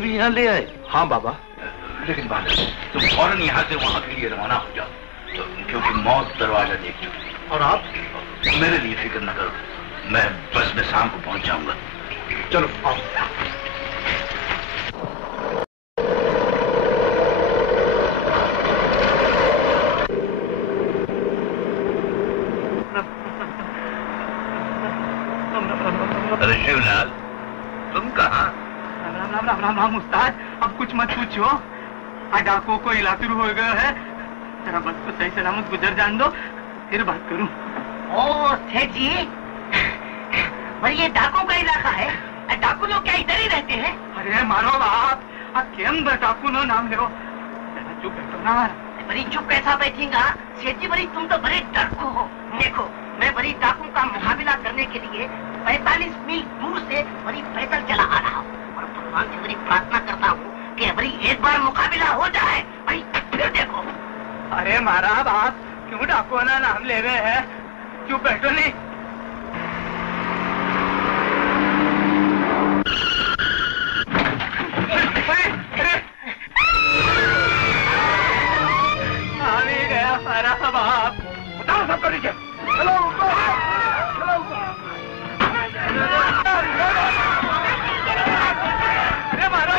भी यहाँ ले आए? हाँ बाबा। लेकिन बात तुम फौरन यहाँ से वहाँ के लिए रवाना हो जाओ, तो क्योंकि मौत दरवाजा देख चुकी। और आप? मेरे लिए फिक्र न करो, मैं बस में शाम को पहुँच जाऊंगा। चलो आओ। अरे शिवलाल, तुम कहाँ? राम राम राम राम राम उस्ताद, अब कुछ मत पूछो। डाकुओं को इलाके हो गया है, जरा बस को सही सलामत गुजर जान दो, फिर बात करूं। ओ सेठ जी, पर ये डाकुओं का इलाका है, डाकू लोग क्या इधर ही रहते हैं? अरे मारो बाप, केम डाकू नो नाम लो, जरा चुप बैठो ना। बड़ी चुप कैसा बैठेगा सेठ जी? बड़ी तुम तो बड़े डरको हो। देखो, मैं बड़ी डाकू का मुकाबला करने के लिए 45 मील दूर से बड़ी पैदल चला आ रहा हूँ और भगवान से बड़ी प्रार्थना करता हूँ कि बड़ी एक बार मुकाबला हो जाए। बड़ी फिर देखो। अरे मारा बाप, क्यों डाकुओं ना नाम ले रहे हैं? चुप बैठो नहीं। बाप, बताओ सबको नीचे। चलो ऊपर, चलो ऊपर। अरे मारो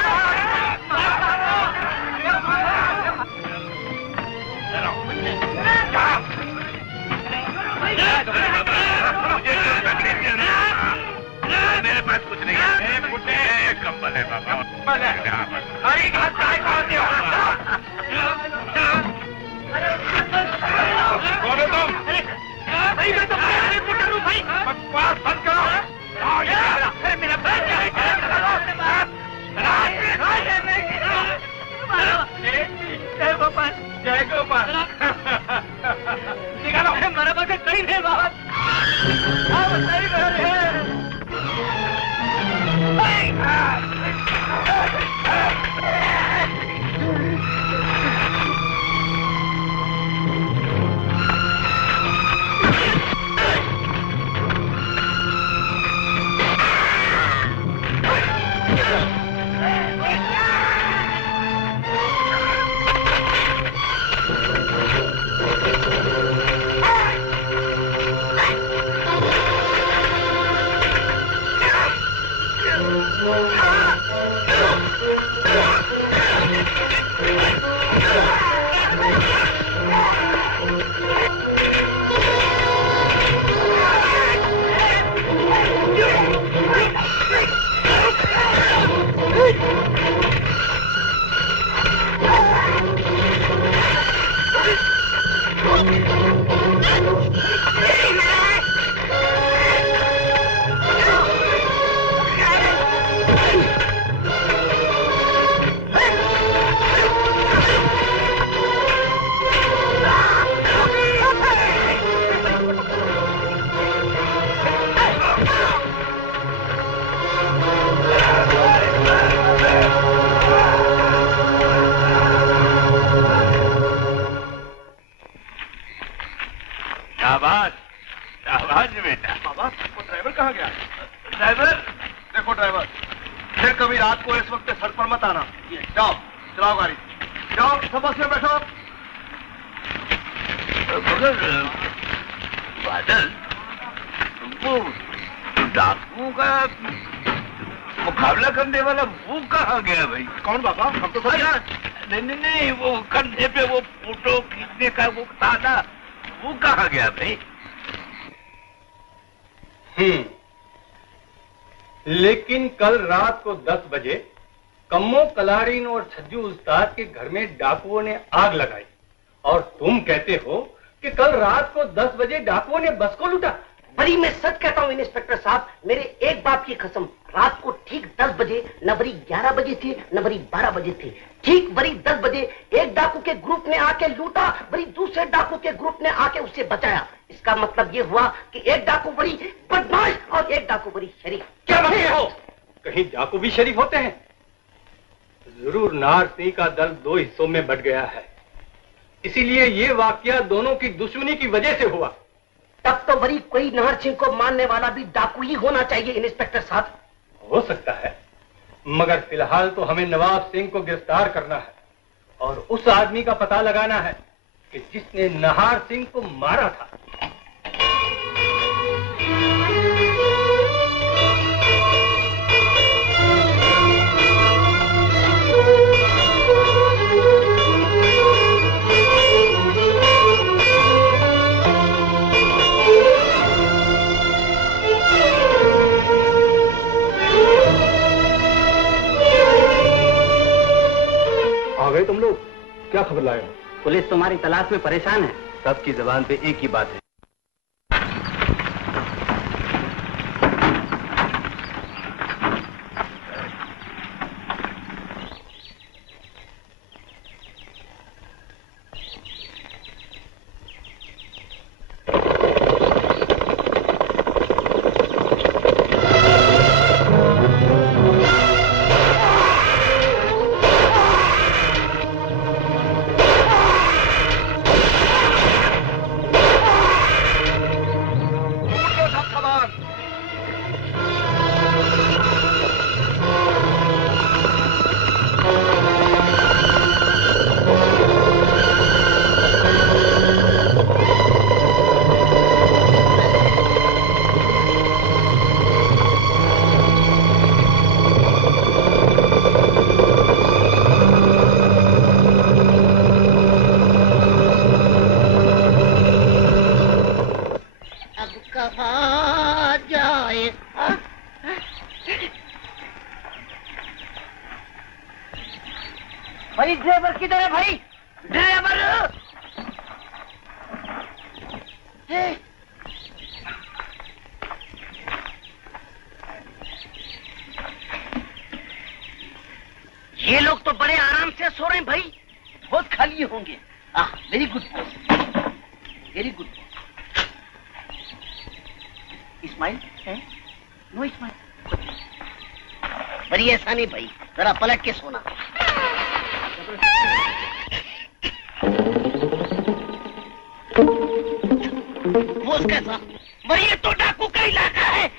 मेरे पास कुछ नहीं है, कंबल है बाबा। अरे कौन है तुम? भाई मैं तो पुटर हूँ भाई। बकवास बंद करो। अरे मेरा भाई क्या है? जय गोपाल, जय गोपाल। निकालो मेरे पास कहीं नहीं बाबा। सही लेकिन कल रात को 10 बजे कम्मो कलारीन और छज्जू उस्ताद के घर में डाकुओं ने आग लगाई और तुम कहते हो कि कल रात को 10 बजे डाकुओं ने बस को लूटा। बड़ी मैं सच कहता हूँ इंस्पेक्टर साहब, मेरे एक बाप की कसम, रात को ठीक 10 बजे न बड़ी 11 बजे थे न बड़ी 12 बजे थे, ठीक बड़ी 10 बजे एक डाकू के ग्रुप ने आके लूटा, बड़ी दूसरे डाकू के ग्रुप ने आके उससे बचाया। इसका मतलब ये हुआ कि एक डाकू बड़ी बदमाश और एक डाकू बड़ी शरीफ। क्या बात हो? कहीं डाकू भी शरीफ होते हैं? जरूर नाहर सिंह का दल 2 हिस्सों में बट गया है, इसीलिए ये वाकया दोनों की दुश्मनी की वजह से हुआ। तब तो बड़ी कोई नाहर सिंह को मानने वाला भी डाकू ही होना चाहिए इंस्पेक्टर साहब। हो सकता है, मगर फिलहाल तो हमें नवाब सिंह को गिरफ्तार करना है और उस आदमी का पता लगाना है कि जिसने नाहर सिंह को मारा था। आ गए तुम लोग? बुलाया? पुलिस तुम्हारी तलाश में परेशान है। सबकी जबान पे एक ही बात है। भाई ड्राइवर किधर है भाई? ड्राइवर ये लोग तो बड़े आराम से सो रहे हैं भाई, बहुत खाली होंगे। Very good boss, very good boss. Smile है? No smile. बड़ी ऐसा नहीं भाई, जरा पलट के सोना। बॉस कैसा? भाई ये तो डाकू का इलाका है।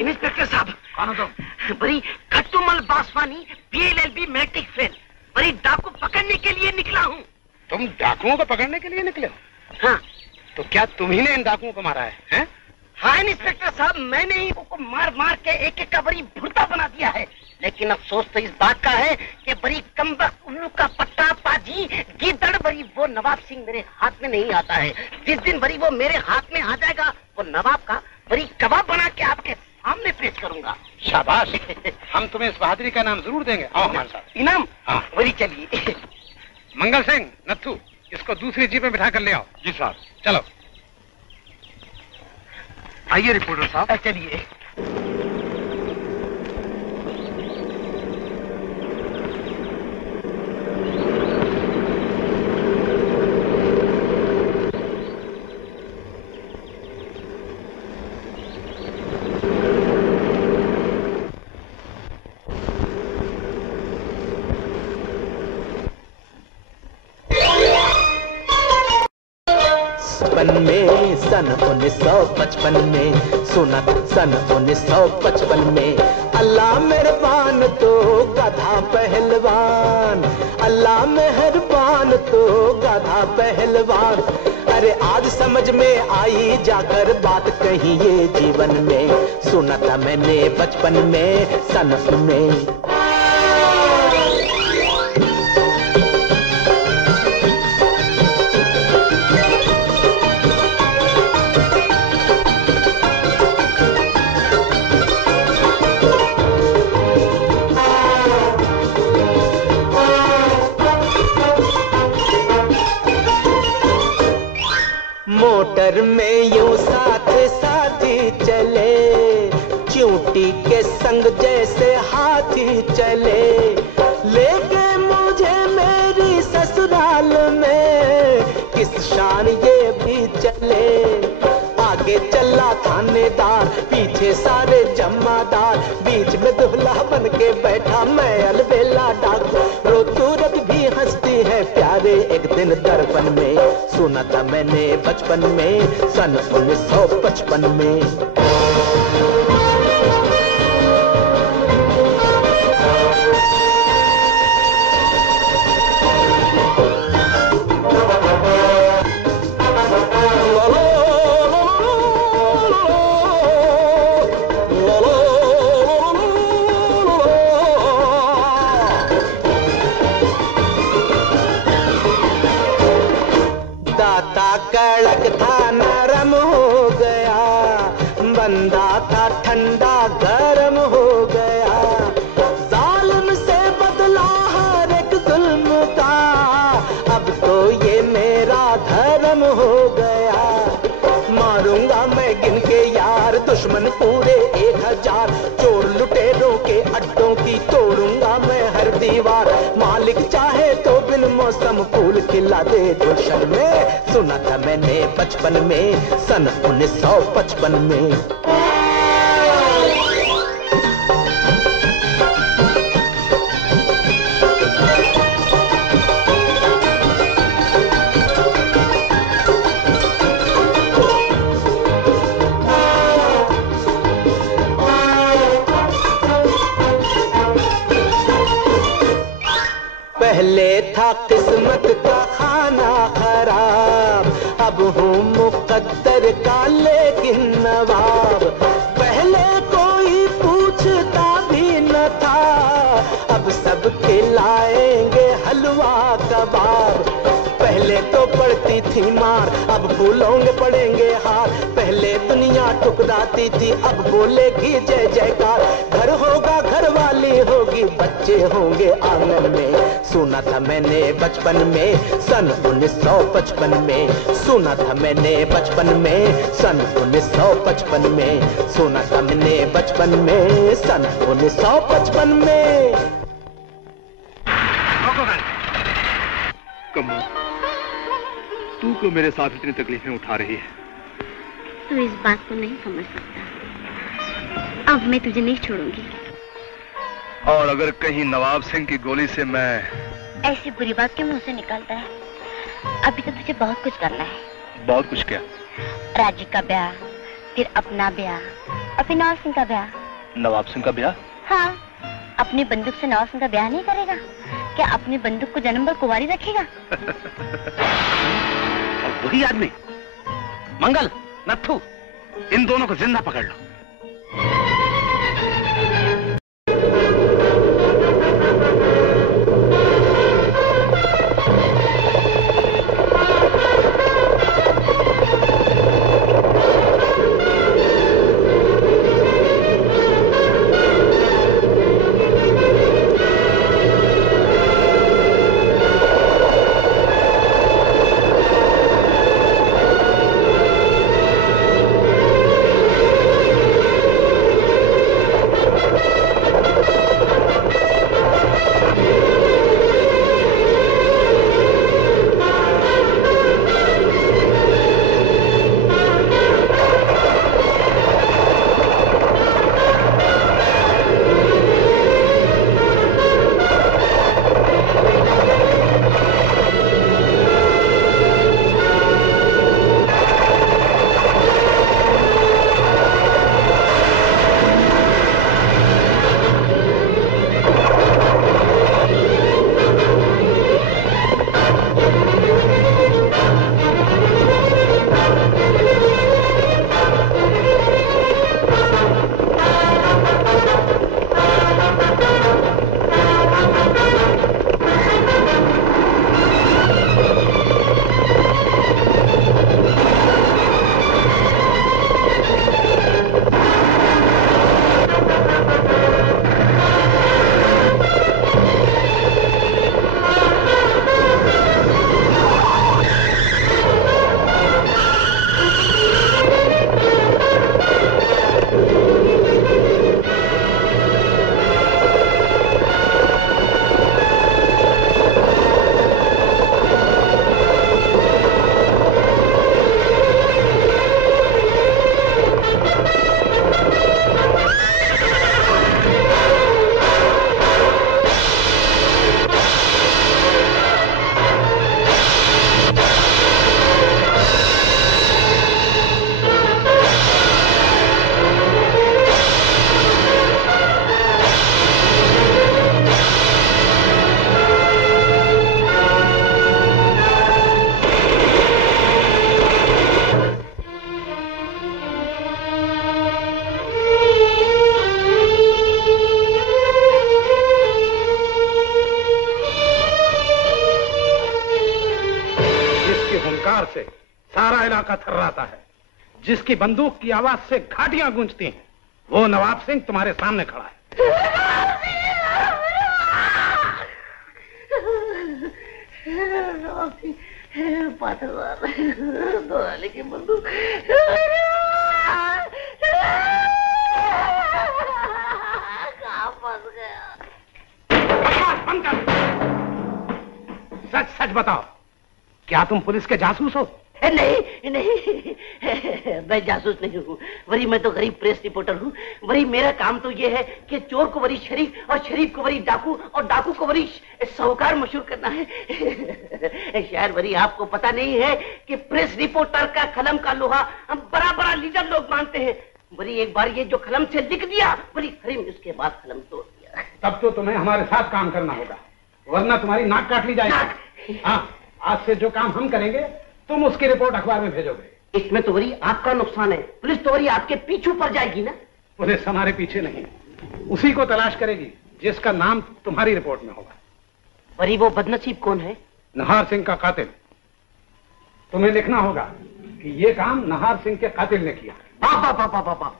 इंस्पेक्टर साहब, कौन हो तुम? बड़ी खट्टूमल बासवानी, BLLB मैट्रिक फेल। बड़ी डाकू पकड़ने के लिए निकला हूँ। तुम डाकुओं को पकड़ने के लिए निकले हो? हाँ। तो क्या तुम ही ने इन डाकुओं को मारा है, हैं? हाँ इंस्पेक्टर साहब, मैंने ही उनको मार मार के एक एक का बड़ी भुर्ता बना दिया है। लेकिन अफसोस तो इस बात का है कि बड़ी कमबख्त उल्लू का पट्टा पाजी गीदड़ बड़ी वो नवाब सिंह मेरे हाथ में नहीं आता है। जिस दिन बड़ी वो मेरे हाथ में आ जाएगा, वो नवाब का बड़ी कबाब बना के आपके सामने पेश करूंगा। शाबाश, हम तुम्हें इस बहादुरी का नाम जरूर देंगे। आओ हमारे साथ। इनाम? हाँ। बड़ी चलिए। मंगल सिंह, नत्थू, इसको दूसरी जीप में बिठा कर ले आओ। जी साहब। चलो आइए रिपोर्टर साहब। चलिए। में सन 1955 में सुना सन 1955 में अल्लाह मेहरबान तो गधा पहलवान, अल्लाह मेहरबान तो गधा पहलवान। अरे आज समझ में आई जाकर बात कही ये जीवन में, सुना था मैंने बचपन में सन में। मोटर में यूं साथ साथी चले, चूंटी के संग जैसे हाथी चले, ले गए मुझे मेरी ससुराल में, किस शान ये भी चले। आगे चला थानेदार, पीछे सारे जमादार, बीच में दुल्हा बन के बैठा मैं अलबेला डाकू। रोतूरत भी हंसती है प्यारे एक दिन दर्पण में, सुना था मैंने बचपन में सन 1955 में। कड़क था नरम हो गया, गरम हो गया, जालिम से बदला हर एक जुल्म का, अब तो ये मेरा धर्म हो गया। मारूंगा मैं गिन के यार दुश्मन पूरे 1000, चोर लुटेरों के अड्डों की तोड़ूंगा मैं हर दीवार। मालिक चाहे तो बिन मौसम फूल खिला दे गुलशन में, सुना था मैंने बचपन में सन 1955 में। पहले था किस्मत का खाना खराब, अब हूँ मुकद्दर का लेकिन नवाब। पहले कोई पूछता भी न था, अब सब खिलाएंगे हलवा कबाब। पहले तो पड़ती थी मार, अब फूलोंगे पड़ेंगे हार। पहले दुनिया ठुकराती थी, अब बोलेगी जय जयकार। घर होगा घर वाली होगी, बच्चे होंगे आंगन में। सुना था मैंने बचपन में सन 1955 में, सुना था मैंने बचपन में सन 1955 में, सुना था मैंने बचपन में सन 1955 में। कम्मो, तू क्यों मेरे साथ इतनी तकलीफें उठा रही है? तू इस बात को नहीं समझ सकता। अब मैं तुझे नहीं छोड़ूंगी। और अगर कहीं नवाब सिंह की गोली से मैं... ऐसी बुरी बात के मुंह से निकलता है? अभी तो तुझे बहुत कुछ करना है। बहुत कुछ क्या? राजी का ब्याह, फिर अपना ब्याह, और फिर नवाब सिंह का ब्याह। नवाब सिंह का ब्याह? हाँ, अपनी बंदूक से नवाब सिंह का ब्याह नहीं करेगा क्या? अपनी बंदूक को जन्म भर कुंवारी रखेगा? और वही आदमी मंगल, नत्थू, इन दोनों को जिंदा पकड़ लो। से सारा इलाका थर्राता है, जिसकी बंदूक की आवाज से घाटियां गूंजती हैं, वो नवाब सिंह तुम्हारे सामने खड़ा है। की बंदूक फंस गया। सच सच बताओ, क्या तुम पुलिस के जासूस हो? नहीं नहीं, मैं जासूस नहीं हूँ। वरी मैं तो गरीब प्रेस रिपोर्टर हूँ। वरी मेरा काम तो ये है कि चोर को वरी शरीफ और शरीफ को वरी डाकू और डाकू को वरी साहूकार मशहूर करना है। शायद वरी आपको पता नहीं है कि प्रेस रिपोर्टर का कलम का लोहा बड़ा बड़ा लीडर लोग मानते हैं। वरी एक बार ये जो कलम से लिख दिया वरी हरी उसके बाद कलम तोड़ दिया। तब तो तुम्हें हमारे साथ काम करना होगा, वरना तुम्हारी नाक काट ली जाएगी। हाँ, आज से जो काम हम करेंगे तुम उसकी रिपोर्ट अखबार में भेजोगे। इसमें तो वरी आपका नुकसान है। पुलिस तो वरी आपके पीछे पड़ जाएगी ना। पुलिस हमारे पीछे नहीं, उसी को तलाश करेगी जिसका नाम तुम्हारी रिपोर्ट में होगा। वरी वो बदनसीब कौन है? नहार सिंह का कातिल। तुम्हें लिखना होगा कि ये काम नहार सिंह के कातिल ने किया।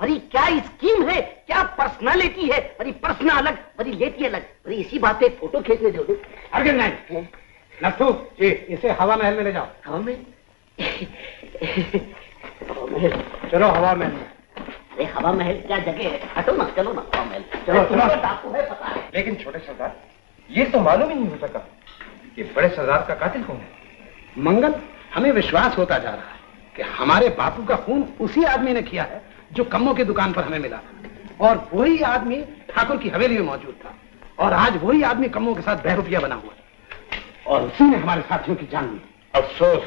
वरी क्या स्कीम है, क्या पर्सनालिटी है। वरी पर्सनल अलग, वरी लेती अलग। वरी इसी बात पे फोटो खींचने दोगे। अरे नहीं नथु जी, इसे हवा महल में ले जाओ। हवा में? चलो हवा महल में। अरे हवा महल क्या जगह है, हटो ना, चलो ना हवा महल। चलो चलो, डाकू है पता है। लेकिन छोटे सरदार, ये तो मालूम ही नहीं हो सका कि बड़े सरदार का कातिल कौन है। मंगल, हमें विश्वास होता जा रहा है कि हमारे बापू का खून उसी आदमी ने किया है जो कम्मों की दुकान पर हमें मिला था, और वही आदमी ठाकुर की हवेली में मौजूद था, और आज वही आदमी कम्मों के साथ बहरूपिया बना हुआ है, और उसी ने हमारे साथियों की जान ली। अफसोस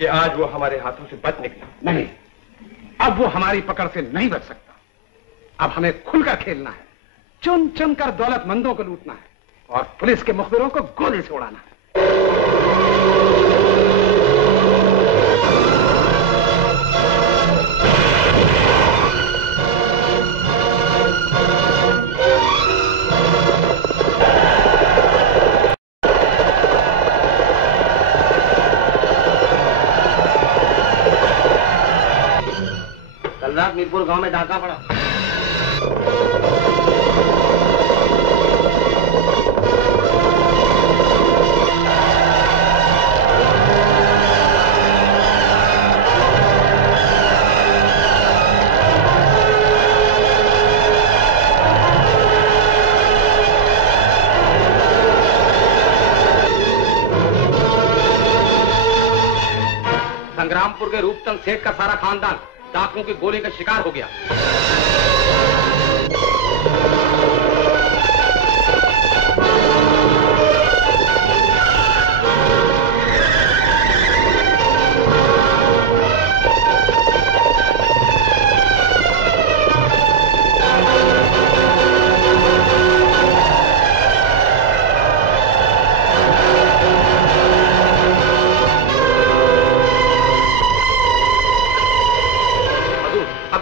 कि आज वो हमारे हाथों से बच निकला। नहीं, अब वो हमारी पकड़ से नहीं बच सकता। अब हमें खुलकर खेलना है, चुन चुन कर दौलतमंदों को लूटना है, और पुलिस के मुखबिरों को गोली से उड़ाना है। कल रात मीरपुर गांव में डाका पड़ा। संग्रामपुर के रूपचंद सेठ का सारा खानदान डाकुओं की गोली का शिकार हो गया।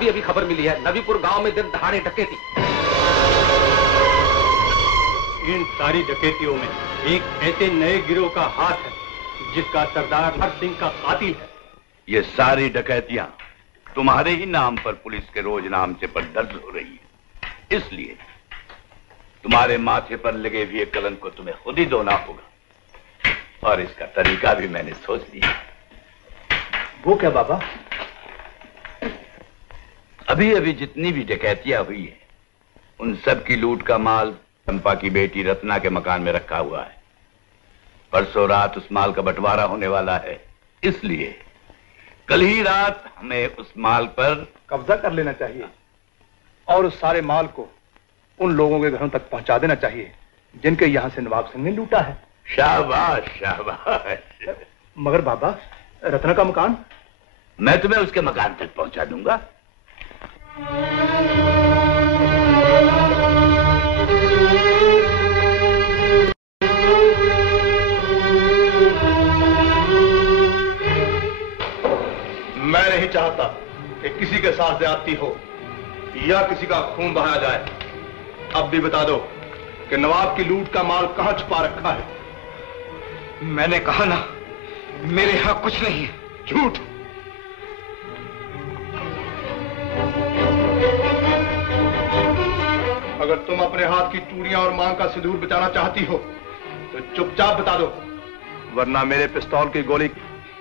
अभी खबर मिली है, नबीपुर गांव में दिन दहाड़े डकैती। इन सारी डकैतियों में एक ऐसे नए गिरोह का हाथ है जिसका सरदार हर सिंह का कातिल है। ये सारी डकैतियां तुम्हारे ही नाम पर पुलिस के रोज नामचे पर दर्ज हो रही है, इसलिए तुम्हारे माथे पर लगे हुए कलंक को तुम्हें खुद ही धोना होगा, और इसका तरीका भी मैंने सोच लिया। वो क्या बाबा? अभी अभी जितनी भी डकैतियां हुई है, उन सब की लूट का माल चंपा की बेटी रत्ना के मकान में रखा हुआ है। परसों रात उस माल का बंटवारा होने वाला है, इसलिए कल ही रात हमें उस माल पर कब्जा कर लेना चाहिए और उस सारे माल को उन लोगों के घरों तक पहुंचा देना चाहिए जिनके यहां से नवाब सिंह ने लूटा है। शाबाश शाबाश। मगर बाबा, रत्ना का मकान? मैं तुम्हें उसके मकान तक पहुंचा दूंगा। मैं नहीं चाहता कि किसी के साथ ज्यादती हो या किसी का खून बहाया जाए। अब भी बता दो कि नवाब की लूट का माल कहां छुपा रखा है। मैंने कहा ना, मेरे यहां कुछ नहीं है। झूठ। अगर तुम अपने हाथ की चूड़ियां और मांग का सिंदूर बचाना चाहती हो तो चुपचाप बता दो, वरना मेरे पिस्तौल की गोली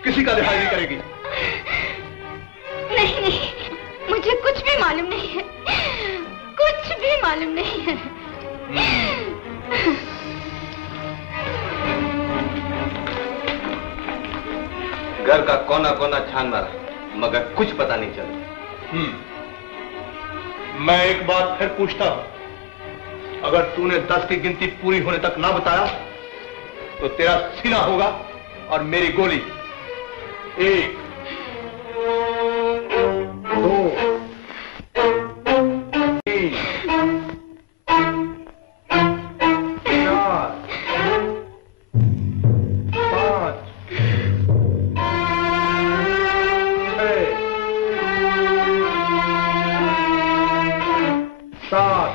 किसी का दिखाई नहीं करेगी। नहीं नहीं, मुझे कुछ भी मालूम नहीं है, कुछ भी मालूम नहीं है। घर का कोना कोना छान मारा मगर कुछ पता नहीं चला। मैं एक बात फिर पूछता हूं, अगर तूने 10 की गिनती पूरी होने तक ना बताया तो तेरा सीना होगा और मेरी गोली। 1 2 3 4 5 6 7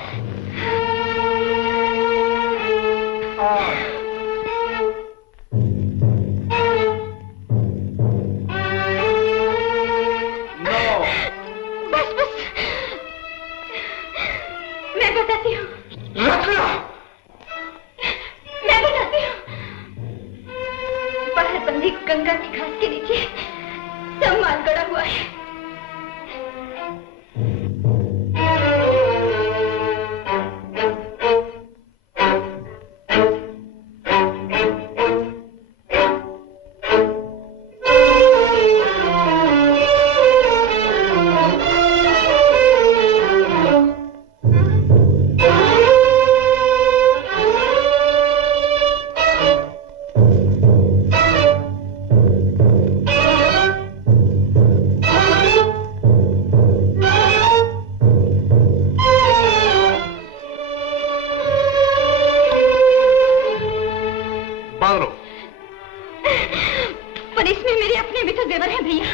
8 बताती हूँ। रखना। मैं बताती हूँ। बाहर बंदी गंगा की घाट के नीचे सब माल गड़ा हुआ है। पर इसमें मेरे अपने भी तो जेवर हैं भैया।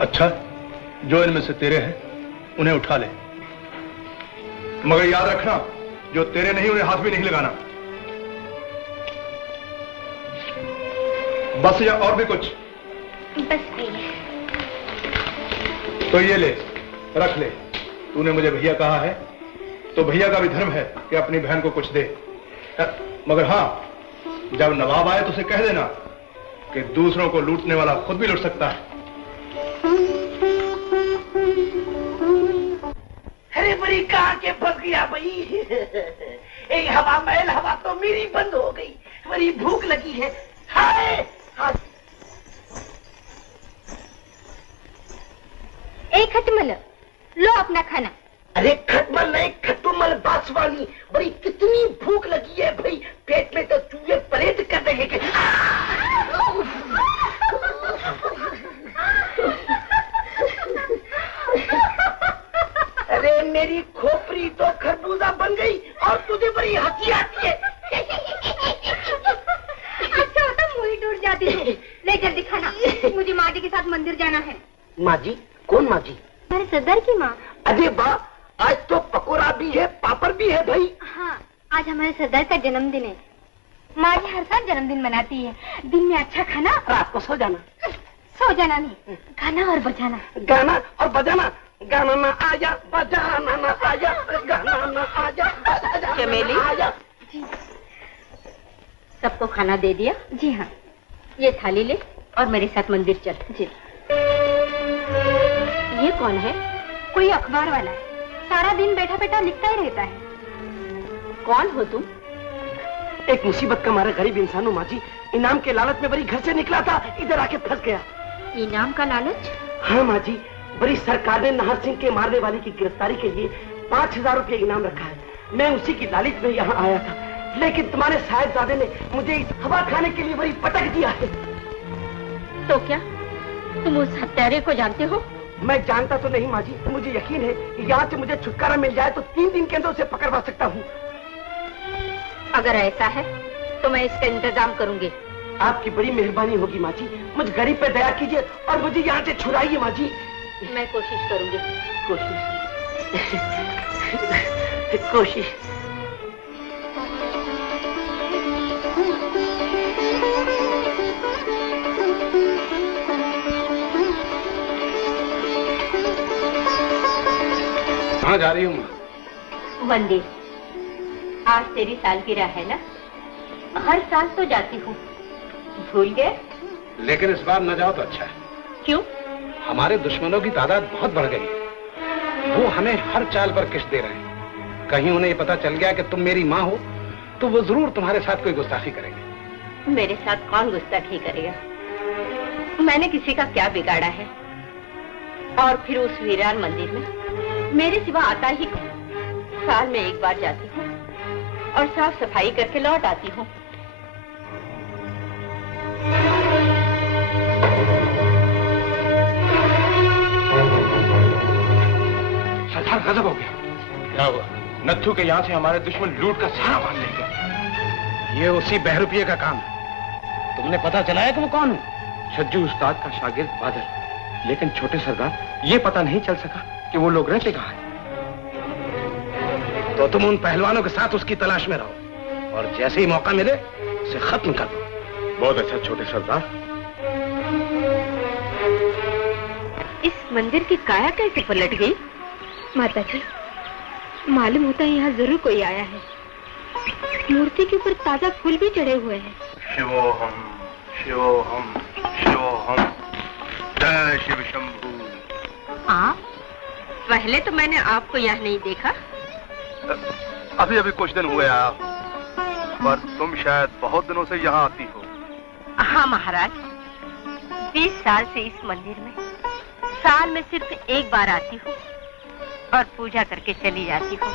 अच्छा, जो इनमें से तेरे हैं उन्हें उठा ले, मगर याद रखना जो तेरे नहीं उन्हें हाथ भी नहीं लगाना। बस या और भी कुछ? बस भैया। तो ये ले, रख ले। तूने मुझे भैया कहा है तो भैया का भी धर्म है कि अपनी बहन को कुछ दे। मगर हाँ, जब नवाब आए तो उसे कह देना कि दूसरों को लूटने वाला खुद भी लूट सकता है। अरे बड़ी कहाँ के फंस गया भाई। एक हवा महल हवा तो मेरी बंद हो गई। बड़ी भूख लगी है। हाय एक खटमल लो अपना खाना। अरे खटमल नहीं, खटुमल बांसवानी। बड़ी कितनी भूख लगी है भाई, पेट में तो चूहे परेड कर रहे हैं। अरे मेरी खोपड़ी तो खरबूजा बन गई और तुझे बड़ी हंसी आती है। अच्छा होता मुझे डूब जाती हूँ। ले जल्दी खाना, मुझे माँ जी के साथ मंदिर जाना है। माँ जी? कौन माँ जी? हमारे सरदार की माँ। अरे वाह, आज तो पकोड़ा भी है, पापड़ भी है भाई। हाँ, आज हमारे सरदार का जन्मदिन है। माँ जी हर साल जन्मदिन मनाती है। दिन में अच्छा खाना, रात को सो जाना। सो जाना नहीं, गाना और बजाना। गाना और बजाना। गाना ना आया, बजाना ना आया, गाना ना आया, चमेली आया। सबको खाना दे दिया? जी हाँ। ये थाली ले और मेरे साथ मंदिर चल। जी। ये कौन है? कोई अखबार वाला है, सारा दिन बैठा बैठा लिखता ही रहता है। कौन हो तुम? एक मुसीबत का मारा गरीब इंसान हूँ माँ जी। इनाम के लालच में बड़ी घर से निकला था, इधर आके फंस गया। इनाम का लालच? हाँ माँ जी, बड़ी सरकार ने नाहर सिंह के मारने वाले की गिरफ्तारी के लिए 5000 रुपये इनाम रखा है। मैं उसी की लालच में यहाँ आया था, लेकिन तुम्हारे साहिबजादे ने मुझे इस हवा खाने के लिए बड़ी पटक दिया है। तो क्या तुम उस हत्यारे को जानते हो? मैं जानता तो नहीं माँ जी, मुझे यकीन है कि यहाँ से मुझे छुटकारा मिल जाए तो 3 दिन के अंदर उसे पकड़वा सकता हूँ। अगर ऐसा है तो मैं इसका इंतजाम करूंगी। आपकी बड़ी मेहरबानी होगी माँ जी, मुझ गरीब पे दया कीजिए और मुझे यहाँ से छुड़ाइए माँ जी। मैं कोशिश करूंगी। कोशिश। कहाँ जा रही हूँ माँ? मंदिर। आज तेरी सालगिरह है ना? हर साल तो जाती हूँ, भूल गए? लेकिन इस बार न जाओ तो अच्छा है। क्यों? हमारे दुश्मनों की तादाद बहुत बढ़ गई है। वो हमें हर चाल पर किश दे रहे हैं। कहीं उन्हें ये पता चल गया कि तुम मेरी माँ हो तो वो जरूर तुम्हारे साथ कोई गुस्ताखी करेंगे। मेरे साथ कौन गुस्ताखी करेगा? मैंने किसी का क्या बिगाड़ा है? और फिर उस वीरान मंदिर में मेरे सिवा आता ही कौन? साल में एक बार जाती हूँ और साफ सफाई करके लौट आती हूँ। सरदार, गजब हो गया। क्या हुआ? नत्थू के यहाँ से हमारे दुश्मन लूट का सारा माल ले गए। ये उसी बहरूपिये का काम है। तुमने पता चलाया कि वो कौन है? सज्जू उस्ताद का शागिर्द बादल। लेकिन छोटे सरदार, ये पता नहीं चल सका कि वो लोग रहते कहाँ हैं। तो तुम उन पहलवानों के साथ उसकी तलाश में रहो और जैसे ही मौका मिले उसे खत्म कर दो। बहुत अच्छा छोटे सरदार। इस मंदिर की काया कैसे पलट गई? माता जी, मालूम होता है यहाँ जरूर कोई आया है। मूर्ति के ऊपर ताजा फूल भी चढ़े हुए हैं। शिवोहम शिवोहम शिवोहम, जय शिव शंभू। आप? पहले तो मैंने आपको यहाँ नहीं देखा। अभी अभी कुछ दिन हुए आया, पर तुम शायद बहुत दिनों से यहाँ आती हो। हाँ महाराज, 20 साल से इस मंदिर में साल में सिर्फ एक बार आती हूँ और पूजा करके चली जाती हूँ।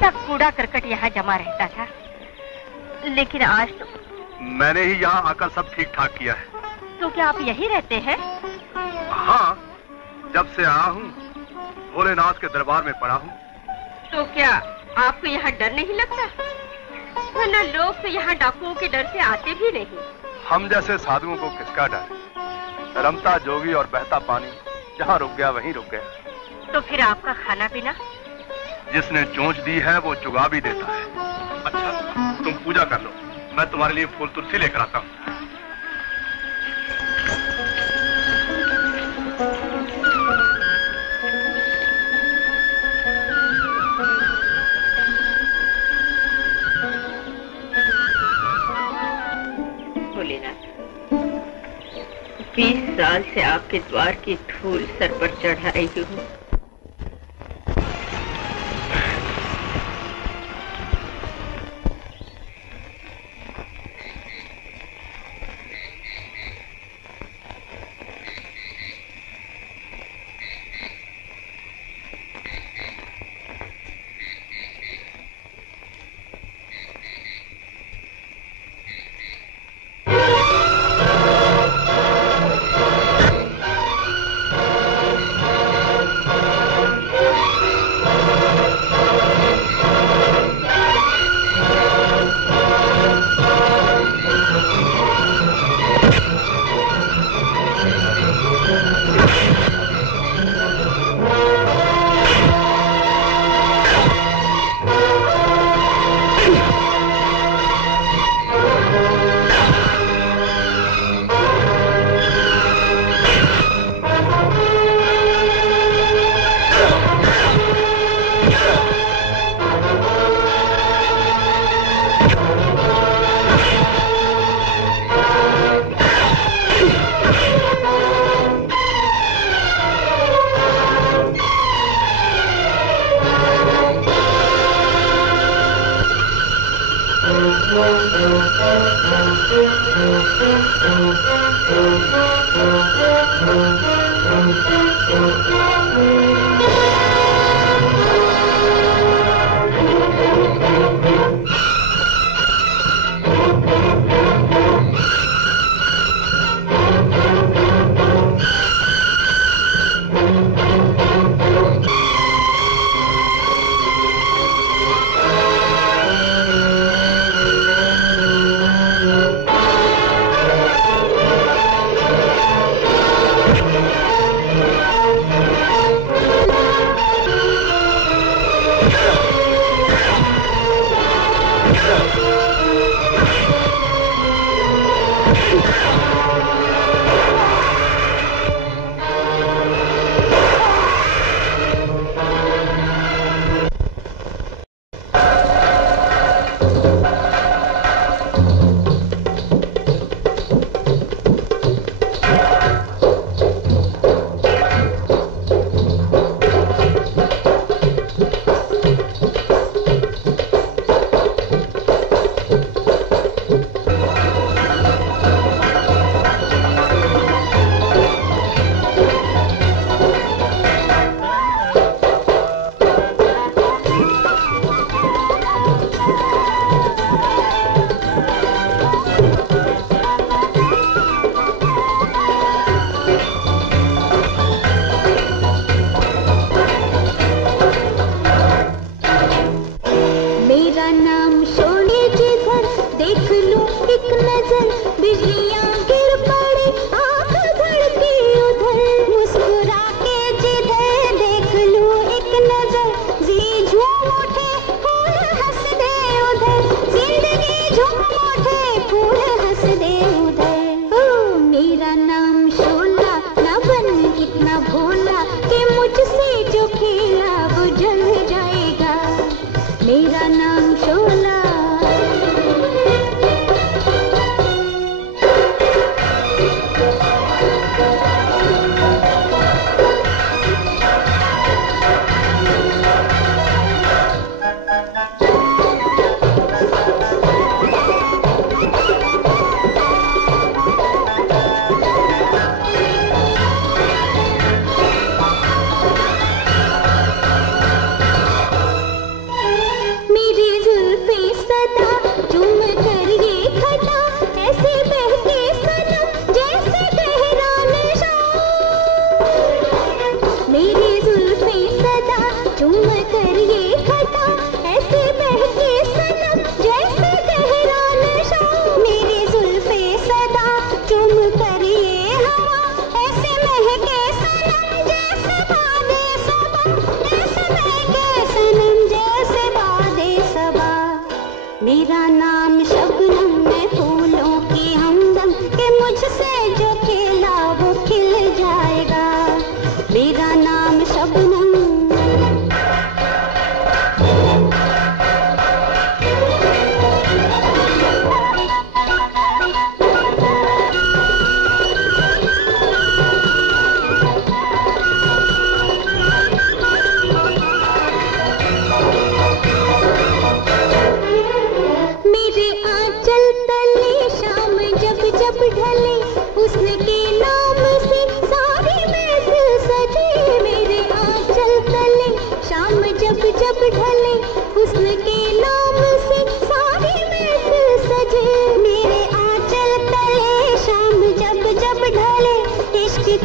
सब कूड़ा करकट यहाँ जमा रहता था, लेकिन आज तो मैंने ही यहाँ आकर सब ठीक ठाक किया है। तो क्या आप यहीं रहते हैं? हाँ, जब से आया हूँ भोलेनाथ के दरबार में पड़ा हूँ। तो क्या आपको यहाँ डर नहीं लगता? वरना लोग तो यहाँ डाकुओं के डर से आते भी नहीं। हम जैसे साधुओं को किसका डर? रमता जोगी और बहता पानी जहाँ रुक गया वहीं रुक गया। तो फिर आपका खाना पीना? जिसने चोंच दी है वो चुगा भी देता है। अच्छा, तुम पूजा कर लो, मैं तुम्हारे लिए फूल तुलसी लेकर आता हूँ। भोलेनाथ, 20 साल से आपके द्वार की धूल सर पर चढ़ा रही हूँ।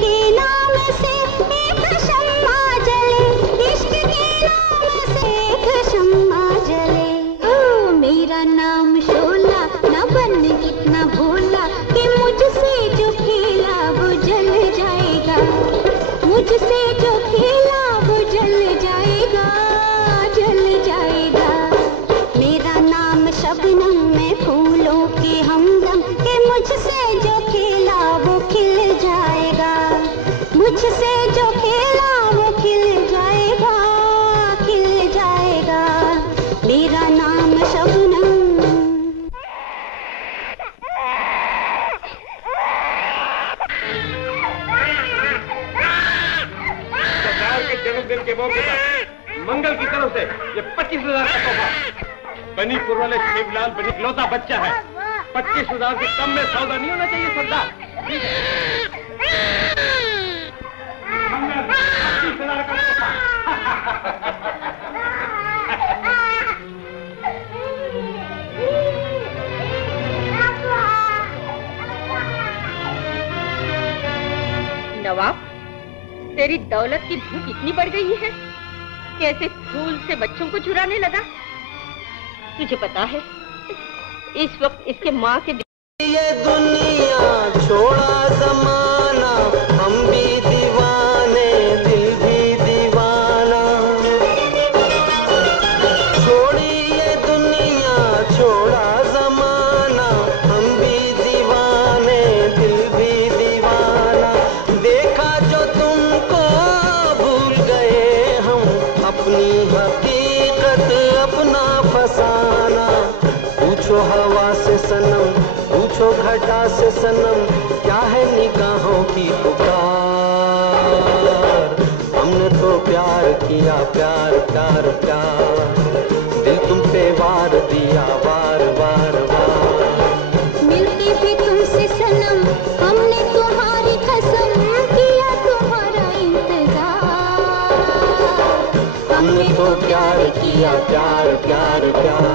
के नाम से एक शम्मा जले, इश्क के नाम से एक शम्मा जले। ओ मेरा नाम शोला, ना बन कितना भोला कि मुझसे जो खेला वो जल जाएगा, मुझसे जो खेला वो जल जाएगा, जल जाएगा। मेरा नाम शबनम में फूलों के हमदम के मुझसे जो खेला वो खिल जाएगा, मुझसे जो खेला वो खिल जाएगा, खिल जाएगा। मेरा नाम शबनम। सरकार के जन्मदिन के मौके पर मंगल की तरफ से ये 25,000 का तोहफा। बनीपुर वाले शिवलाल बनी इकलौता बच्चा है, 25,000 से कम में सौदा नहीं होना चाहिए सरदार। 25,000 का तोहफा। नवाब, तेरी दौलत की भूख इतनी बढ़ गई है कि ऐसे फूल से बच्चों को चुराने लगा। तुझे पता है इस वक्त इसके माँ के ये दुनिया छोड़ा जमाना, हम भी दीवाने दिल भी दीवाना। छोड़ी ये दुनिया छोड़ा जमाना, हम भी दीवाने दिल भी दीवाना। देखा जो तुमको भूल गए हम, अपनी हकीकत अपना फसाना। पूछो हवा से सनम, पूछो घटा से सनम, क्या है निगाहों की पुकार। हमने तो प्यार किया, प्यार प्यार प्यार, दिल तुम पे वार दिया वार वार वार। मिलके भी तुमसे सनम, हमने तुम्हारी कसम किया तुम्हारा इंतजार। हमने तो प्यार किया, प्यार प्यार प्यार।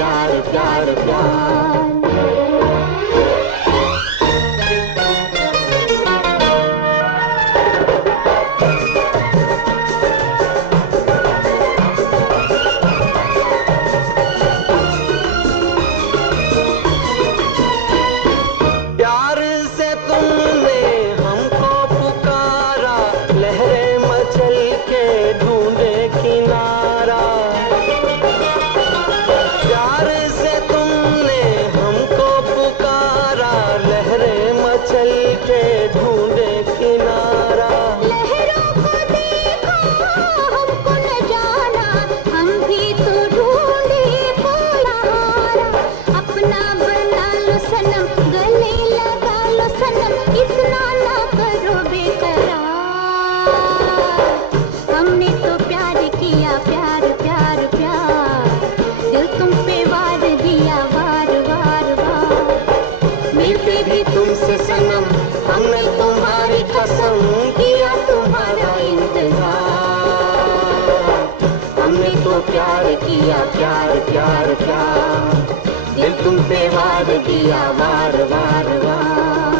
प्यार प्यार प्यार। प्यार से तुमने हमको पुकारा, लहरें मचल के ढूंढे किनारा। प्यार से तुमने हमने तो प्यार किया, प्यार प्यार प्यार, दिल तुम पे वार दिया, वार वार वार।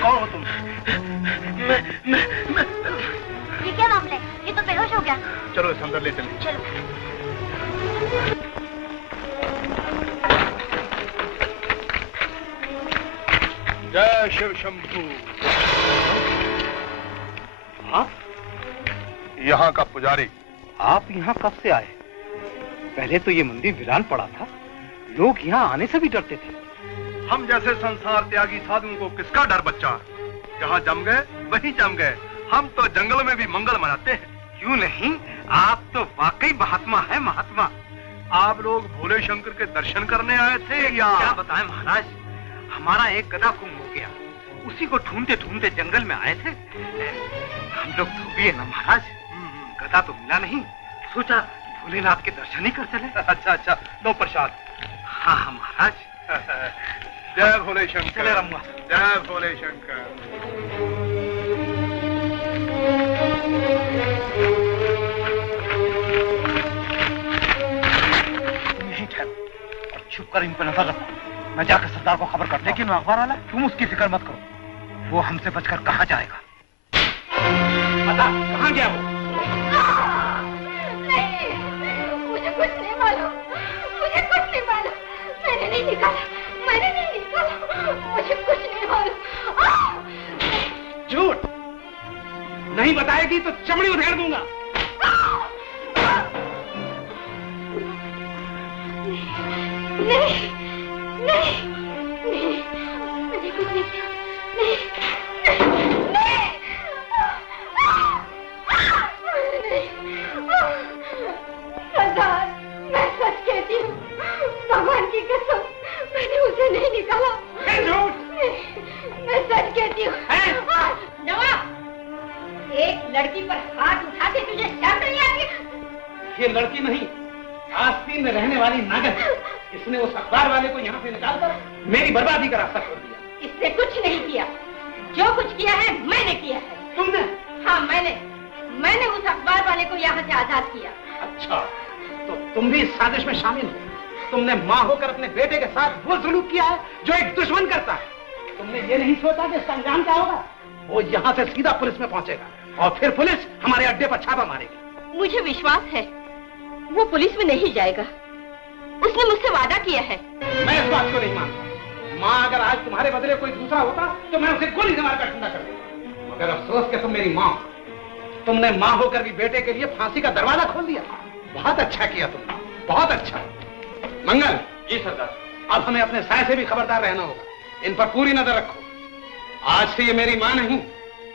कौन हो तुम? ये क्या मामला है? ये तो बेहोश हो गया। चलो इस अंदर ले चलें। चलो। जय शिव शंभू। हाँ? यहाँ का पुजारी। आप यहाँ कब से आए? पहले तो ये मंदिर वीरान पड़ा था, लोग यहाँ आने से भी डरते थे। हम जैसे संसार त्यागी साधुओं को किसका डर बच्चा? जहाँ जम गए वहीं जम गए। हम तो जंगलों में भी मंगल मनाते हैं। क्यों नहीं, आप तो वाकई महात्मा है, महात्मा। आप लोग भोले शंकर के दर्शन करने आए थे या? क्या बताएं महाराज, हमारा एक गधा गुम हो गया, उसी को ढूंढते ढूंढते जंगल में आए थे। हम लोग धोबी है ना महाराज, गधा तो मिला नहीं, सोचा भोलेनाथ के दर्शन ही कर चले। अच्छा अच्छा, लो प्रसाद। हाँ हाँ महाराज। जय भोले शंकर। चले रमुआ। जय भोले शंकर। तुम यहीं ठहरो और छुप कर इन पर नजर रखो। मैं जाकर सरदार को खबर करता हूं। लेकिन अखबार वाला, तुम उसकी फिक्र मत करो, वो हमसे बचकर कहाँ जाएगा। बता कहाँ गया वो? नहीं, मुझे कुछ नहीं मालूम, मुझे कुछ नहीं मालूम। मैंने नहीं निकाला, मैंने नहीं निकाला, मुझे कुछ नहीं मालूम। झूठ नहीं बताएगी तो चमड़ी उधेड़ दूंगा। नहीं, नहीं, नहीं, मैंने कुछ नहीं किया। नहीं, नहीं, सरदार, मैं सच कहती हूँ, भगवान की कसम, मैंने उसे नहीं निकाला। मैं सच कहती हूँ। नवाब, एक लड़की पर हाथ उठाते तुझे शर्म नहीं आती? ये लड़की नहीं, आस्तीन में रहने वाली नागन है। इसने उस अखबार वाले को यहाँ से निकालकर मेरी बर्बादी का रास्ता खोल दिया। इसने कुछ नहीं किया, जो कुछ किया है मैंने किया है। तुमने? हाँ मैंने उस अखबार वाले को यहाँ से आजाद किया। अच्छा, तो तुम भी इस साजिश में शामिल हो? तुमने माँ होकर अपने बेटे के साथ वो सलूक किया है जो एक दुश्मन करता है। तुमने ये नहीं सोचा कि इसका अंजाम क्या होगा? वो यहाँ से सीधा पुलिस में पहुंचेगा और फिर पुलिस हमारे अड्डे पर छापा मारेगी। मुझे विश्वास है वो पुलिस में नहीं जाएगा, उसने मुझसे वादा किया है। मैं इस बात को नहीं मानता। माँ अगर आज तुम्हारे बदले कोई दूसरा होता तो मैं उसे गोली से मारकर ठंडा कर देता। मगर अफसोस कि तुम मेरी माँ, तुमने माँ होकर भी बेटे के लिए फांसी का दरवाजा खोल दिया। बहुत अच्छा किया तुमने, बहुत अच्छा। मंगल। जी सरदार। अब हमें अपने साय से भी खबरदार रहना होगा। इन पर पूरी नजर रखो। आज से ये मेरी माँ नहीं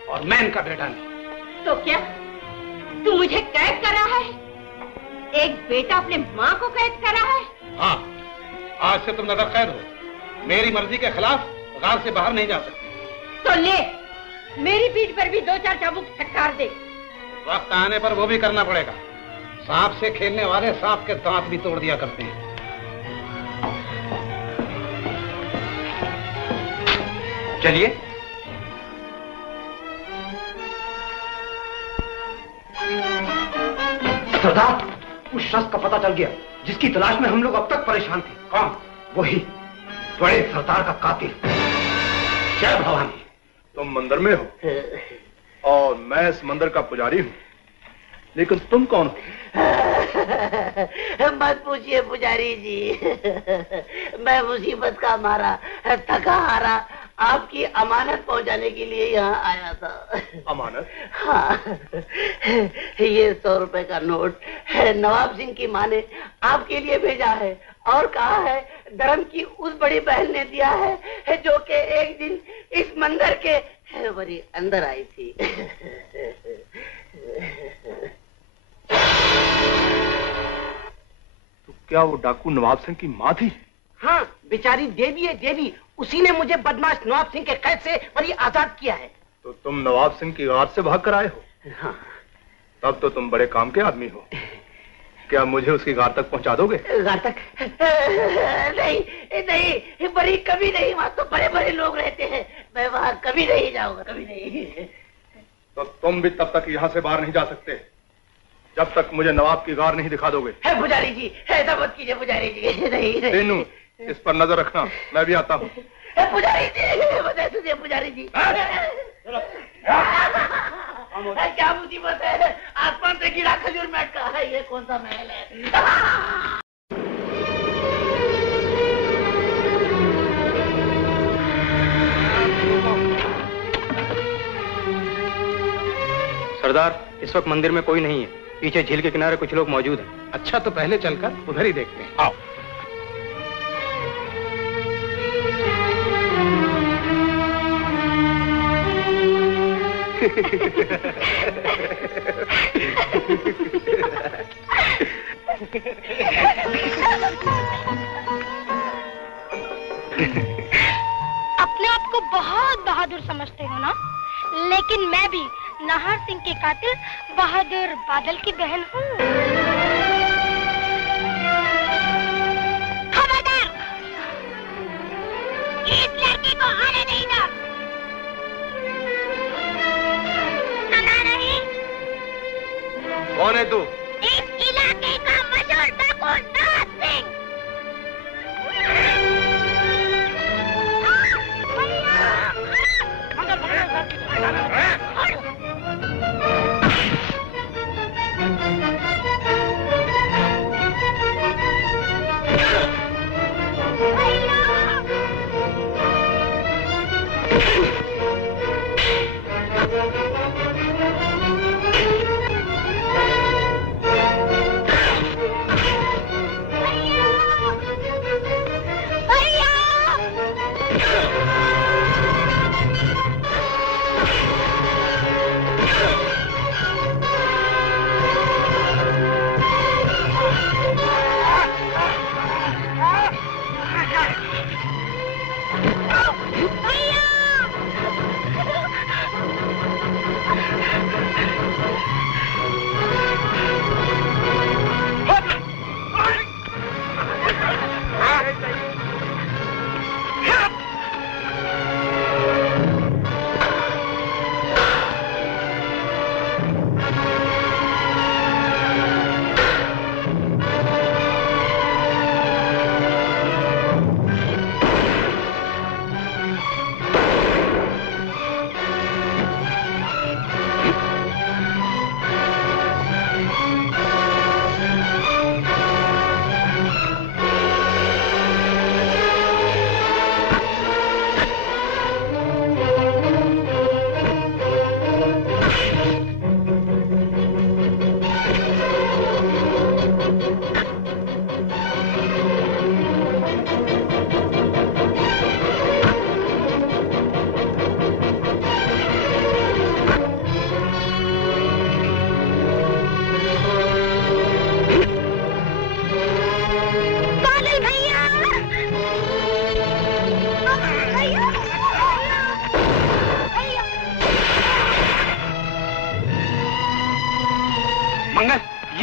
और मैं इनका बेटा नहीं। तो क्या तू मुझे कैद कर रहा है? एक बेटा अपने माँ को कैद कर रहा है? हाँ, आज से तुम नजर कैद हो। मेरी मर्जी के खिलाफ गांव से बाहर नहीं जा सकती। तो ले, मेरी पीठ पर भी 2-4 चाबुक फटकार दे। वक्त आने पर वो भी करना पड़ेगा। सांप से खेलने वाले सांप के दांत भी तोड़ दिया करते हैं। चलिए। सरदार, उस शख्स का पता चल गया जिसकी तलाश में हम लोग अब तक परेशान थे। कौन? वही बड़े सरदार का कातिल। जय भवानी। तुम मंदिर में हो और मैं इस मंदिर का पुजारी हूँ, लेकिन तुम कौन हो? मत पूछिए पुजारी जी। मैं मुसीबत का मारा, थका हारा आपकी अमानत पहुंचाने के लिए यहाँ आया था। अमानत? हाँ, ये 100 रुपए का नोट नवाब सिंह की माँ ने आपके लिए भेजा है और कहा है धर्म की उस बड़ी बहन ने दिया है जो कि एक दिन इस मंदिर के बड़ी अंदर आई थी। तो क्या वो डाकू नवाब सिंह की माँ थी? हाँ, बेचारी देवी है देवी। उसी ने मुझे बदमाश नवाब सिंह के कैद से बड़ी आजाद किया है। तो तुम नवाब सिंह की गाद से भाग कर आए हो? हाँ। तब तो तुम बड़े काम के आदमी हो। क्या मुझे उसकी गार तक पहुंचा दोगे? गार तक? नहीं नहीं, बड़ी कभी नहीं, वहाँ तो बड़े बड़े लोग रहते हैं, मैं वहाँ कभी नहीं जाऊंगा, कभी नहीं। तो तुम भी तब तक यहाँ से बाहर नहीं जा सकते जब तक मुझे नवाब की गार नहीं दिखा दोगे। है पुजारी जी, ऐसा मत कीजिए पुजारी जी। नहीं तीनू, इस पर नजर रखना, मैं भी आता हूँ। पुजारी जी, बता तुझे पुजारी जी। क्या मुसीबत है, आसमान से गिरा खजूर में अटका है, ये कौन सा महल है? सरदार, इस वक्त मंदिर में कोई नहीं है, पीछे झील के किनारे कुछ लोग मौजूद हैं। अच्छा, तो पहले चलकर उधर ही देखते हैं। आओ। अपने आप को बहुत बहादुर समझते हो ना, लेकिन मैं भी नाहर सिंह के कातिल बहादुर बादल की बहन हूँ। खबरदार, इस लड़की को आने नहीं दो। सुना नहीं? कौन है तू? इस इलाके का मशहूर डाकू नाहर सिंह।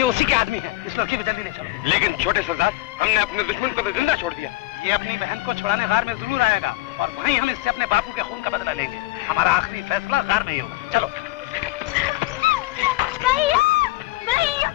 उसी के आदमी है, इस लड़की को जल्दी ले चलो। लेकिन छोटे सरदार, हमने अपने दुश्मन को तो जिंदा छोड़ दिया। ये अपनी बहन को छुड़ाने गार में जरूर आएगा और वहीं हम इससे अपने बापू के खून का बदला लेंगे। हमारा आखिरी फैसला गार में ही होगा। चलो। भैया, भैया।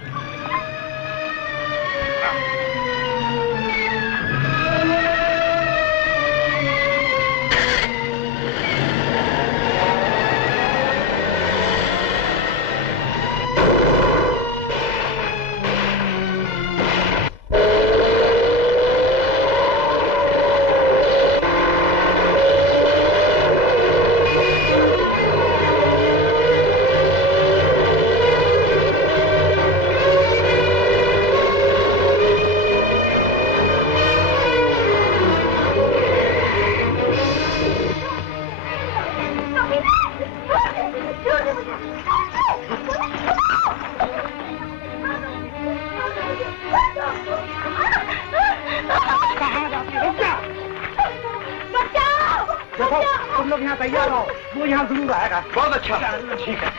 तैयार हो, वो यहाँ जरूर आएगा। बहुत अच्छा, ठीक है।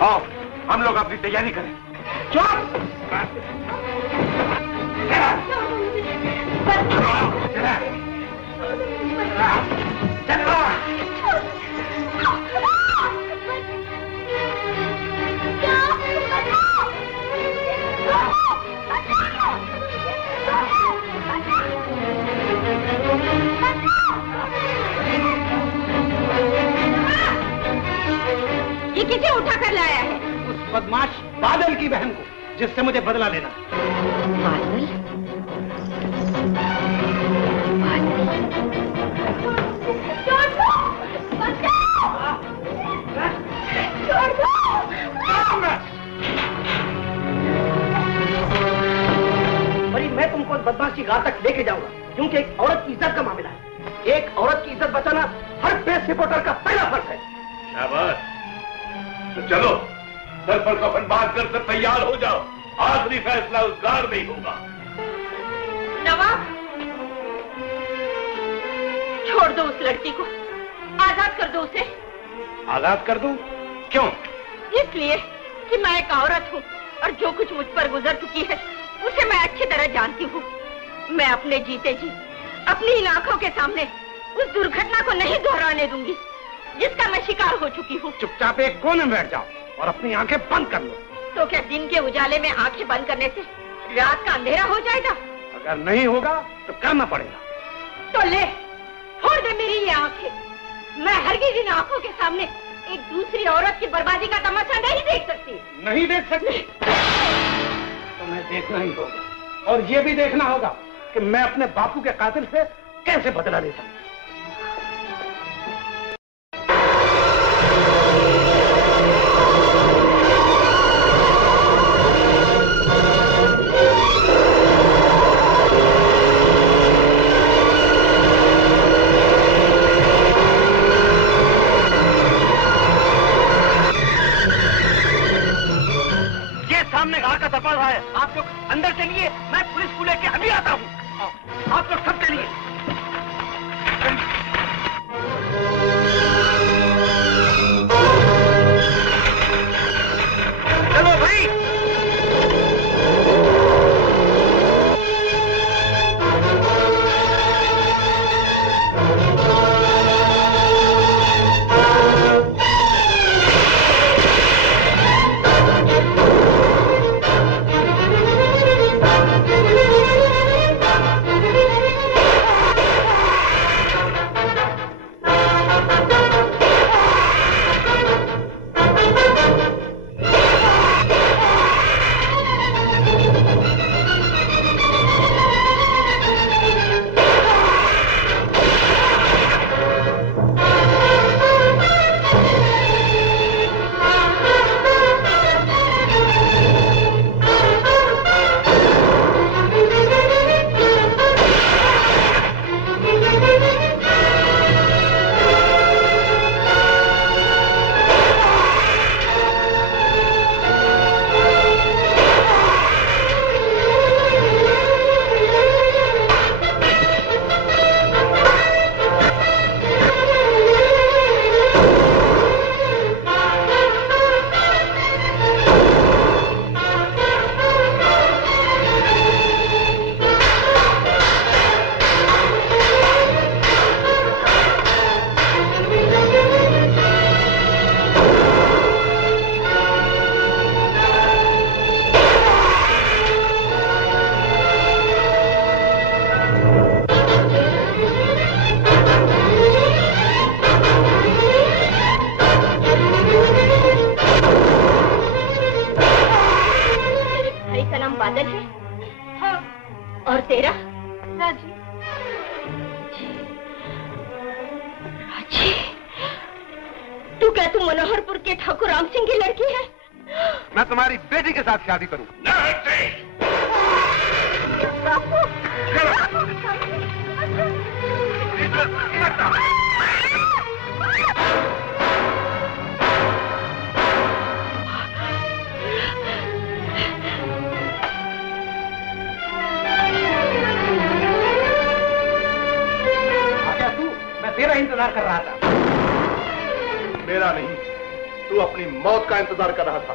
आओ, हम लोग अपनी तैयारी करें। ये किसे उठा कर लाया है? उस बदमाश बादल की बहन को, जिससे मुझे बदला लेना। बादल? भाई मैं तुमको उस बदमाश की गार तक लेके जाऊंगा, क्योंकि एक औरत की इज्जत का मामला है। एक औरत की इज्जत बचाना हर प्रेस रिपोर्टर का पहला फर्ज है। शाबाश। तो चलो सर पर कफन बांध कर सब तैयार हो जाओ, आखिरी फैसला उस गार में ही होगा। नवाब, छोड़ दो उस लड़की को, आजाद कर दो उसे। आजाद कर दूं? क्यों? इसलिए कि मैं एक औरत हूँ और जो कुछ मुझ पर गुजर चुकी है उसे मैं अच्छी तरह जानती हूँ। मैं अपने जीते जी अपनी इन आंखों के सामने उस दुर्घटना को नहीं दोहराने दूंगी जिसका मैं शिकार हो चुकी हूँ। चुपचाप एक कोने में बैठ जाओ और अपनी आंखें बंद कर लो। तो क्या दिन के उजाले में आंखें बंद करने से रात का अंधेरा हो जाएगा? अगर नहीं होगा तो करना पड़ेगा। तो ले, छोड़ दे मेरी ये आंखें। मैं हरगिज इन आंखों के सामने एक दूसरी औरत की बर्बादी का तमाशा नहीं देख सकती। नहीं देख सकती? तो मैं देखना ही होगा, और ये भी देखना होगा कि मैं अपने बापू के कातिल से कैसे बदला लेता हूँ। सामने गार का दरबार है, आप लोग अंदर चलिए, मैं पुलिस को लेके अभी आता हूँ। आप लोग सब चलिए। चलो भाई। बादल है? हाँ। और तेरा? राजी। राजी? तू क्या तू मनोहरपुर के ठाकुर राम सिंह की लड़की है? मैं तुम्हारी बेटी के साथ शादी करूं। तेरा इंतजार कर रहा था। मेरा नहीं, तू अपनी मौत का इंतजार कर रहा था।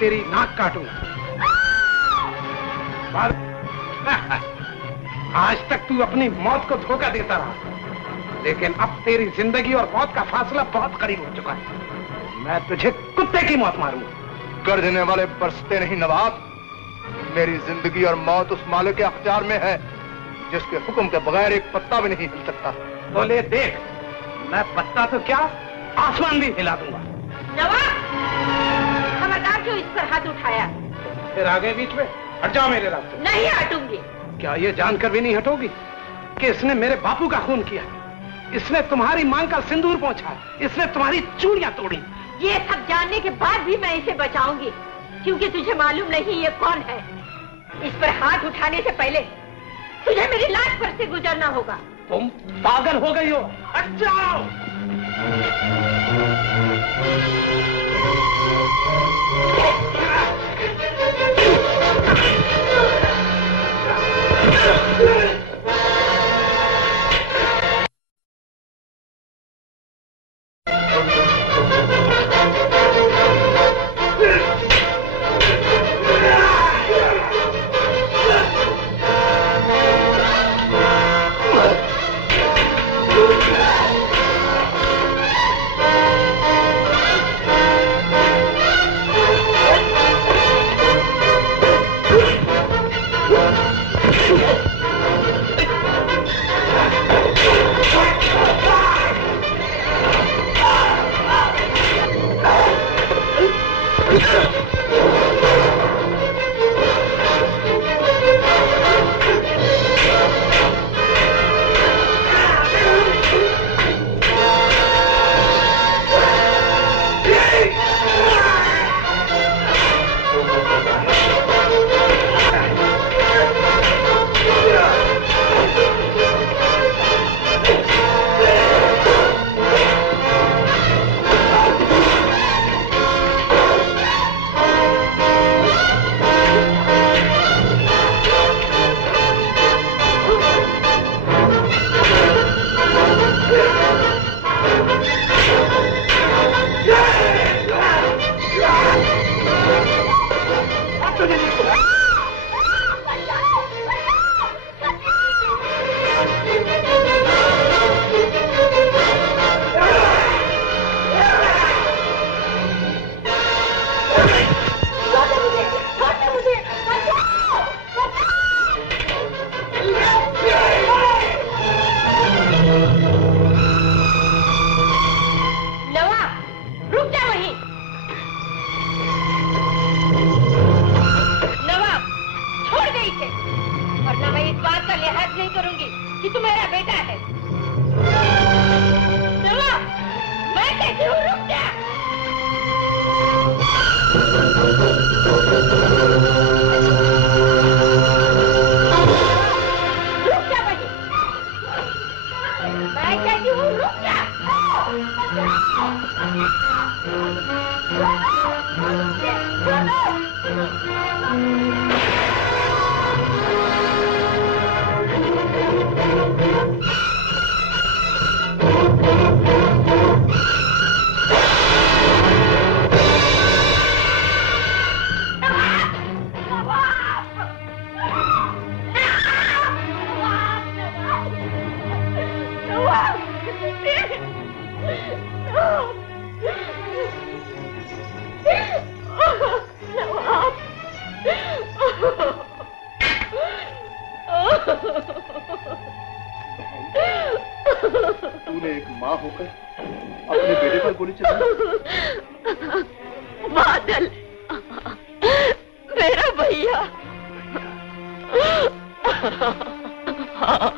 तेरी नाक काटूंगा। आज तक तू अपनी मौत को धोखा देता रहा, लेकिन अब तेरी जिंदगी और मौत का फासला बहुत करीब हो चुका है। मैं तुझे कुत्ते की मौत मारूंगा। कर देने वाले बरसते नहीं नवाब। मेरी जिंदगी और मौत उस मालिक के अख्तियार में है जिसके हुक्म के बगैर एक पत्ता भी नहीं हिल सकता। तो ले देख, मैं पत्ता तो क्या आसमान भी हिला दूंगा। नवाब, खबरदार क्यों इस पर हाथ उठाया? फिर आगे बीच में हट जाओ मेरे रास्ते। नहीं हटूंगी। क्या ये जानकर भी नहीं हटोगी कि इसने मेरे बापू का खून किया, इसने तुम्हारी मांग का सिंदूर पहुंचा, इसने तुम्हारी चूड़ियां तोड़ी। ये सब जानने के बाद भी मैं इसे बचाऊंगी, क्योंकि तुझे मालूम नहीं ये कौन है। इस पर हाथ उठाने से पहले तुझे मेरी लाश पर से गुजरना होगा। तुम पागल हो गई हो, हट जाओ। तूने एक माँ होकर अपने बेटे पर गोली चलाई। बादल, मेरा भैया। हाँ,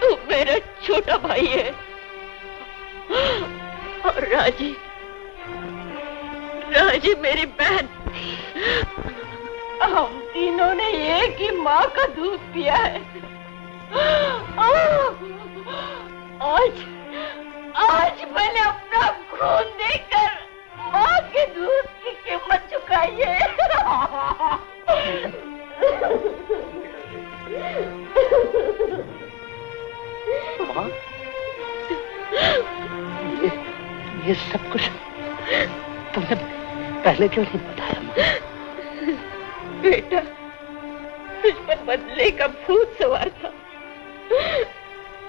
तू मेरा छोटा भाई है। और राजी, राजी मेरी बहन। हम तीनों ने एक ही माँ का दूध पिया है। आज आज मैंने अपना खून देकर माँ के दूध की कीमत चुकाई है। माँ, ये सब कुछ तुमने पहले क्यों नहीं बताया माँ? बेटा, तुझ पर बदले का भूत सवार था।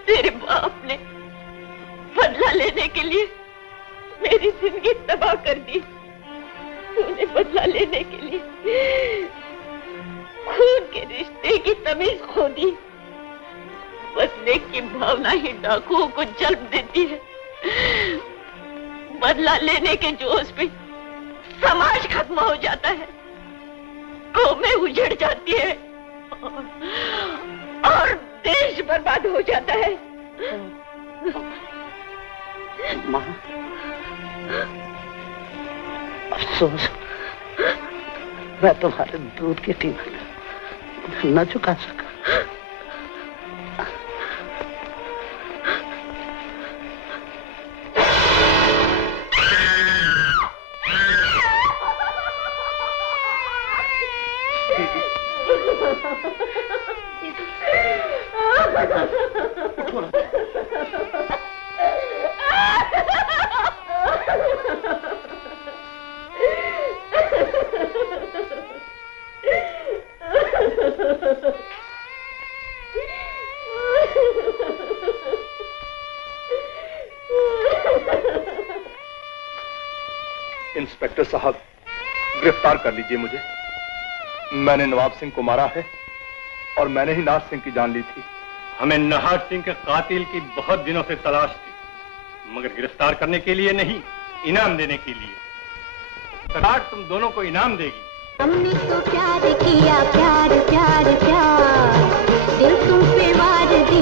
तेरे बाप ने बदला लेने के लिए मेरी जिंदगी तबाह कर दी। तूने बदला लेने के लिए खून के रिश्ते की तमीज खो दी। बदले की भावना ही डाकुओं को जन्म देती है। बदला लेने के जोश में समाज खत्म हो जाता है, कौमें उजड़ जाती है और देश बर्बाद हो जाता है। माँ, अफसोस मैं तुम्हारे दूध की कीमत न चुका सका। इंस्पेक्टर साहब, गिरफ्तार कर लीजिए मुझे। मैंने नवाब सिंह को मारा है और मैंने ही नाथ सिंह की जान ली थी। हमें नाहर सिंह के कातिल की बहुत दिनों से तलाश थी, मगर गिरफ्तार करने के लिए नहीं, इनाम देने के लिए। सरकार तुम दोनों को इनाम देगी। हमने तो प्यार किया, प्यार प्यार प्यार, दिल तुम पे वार दिया।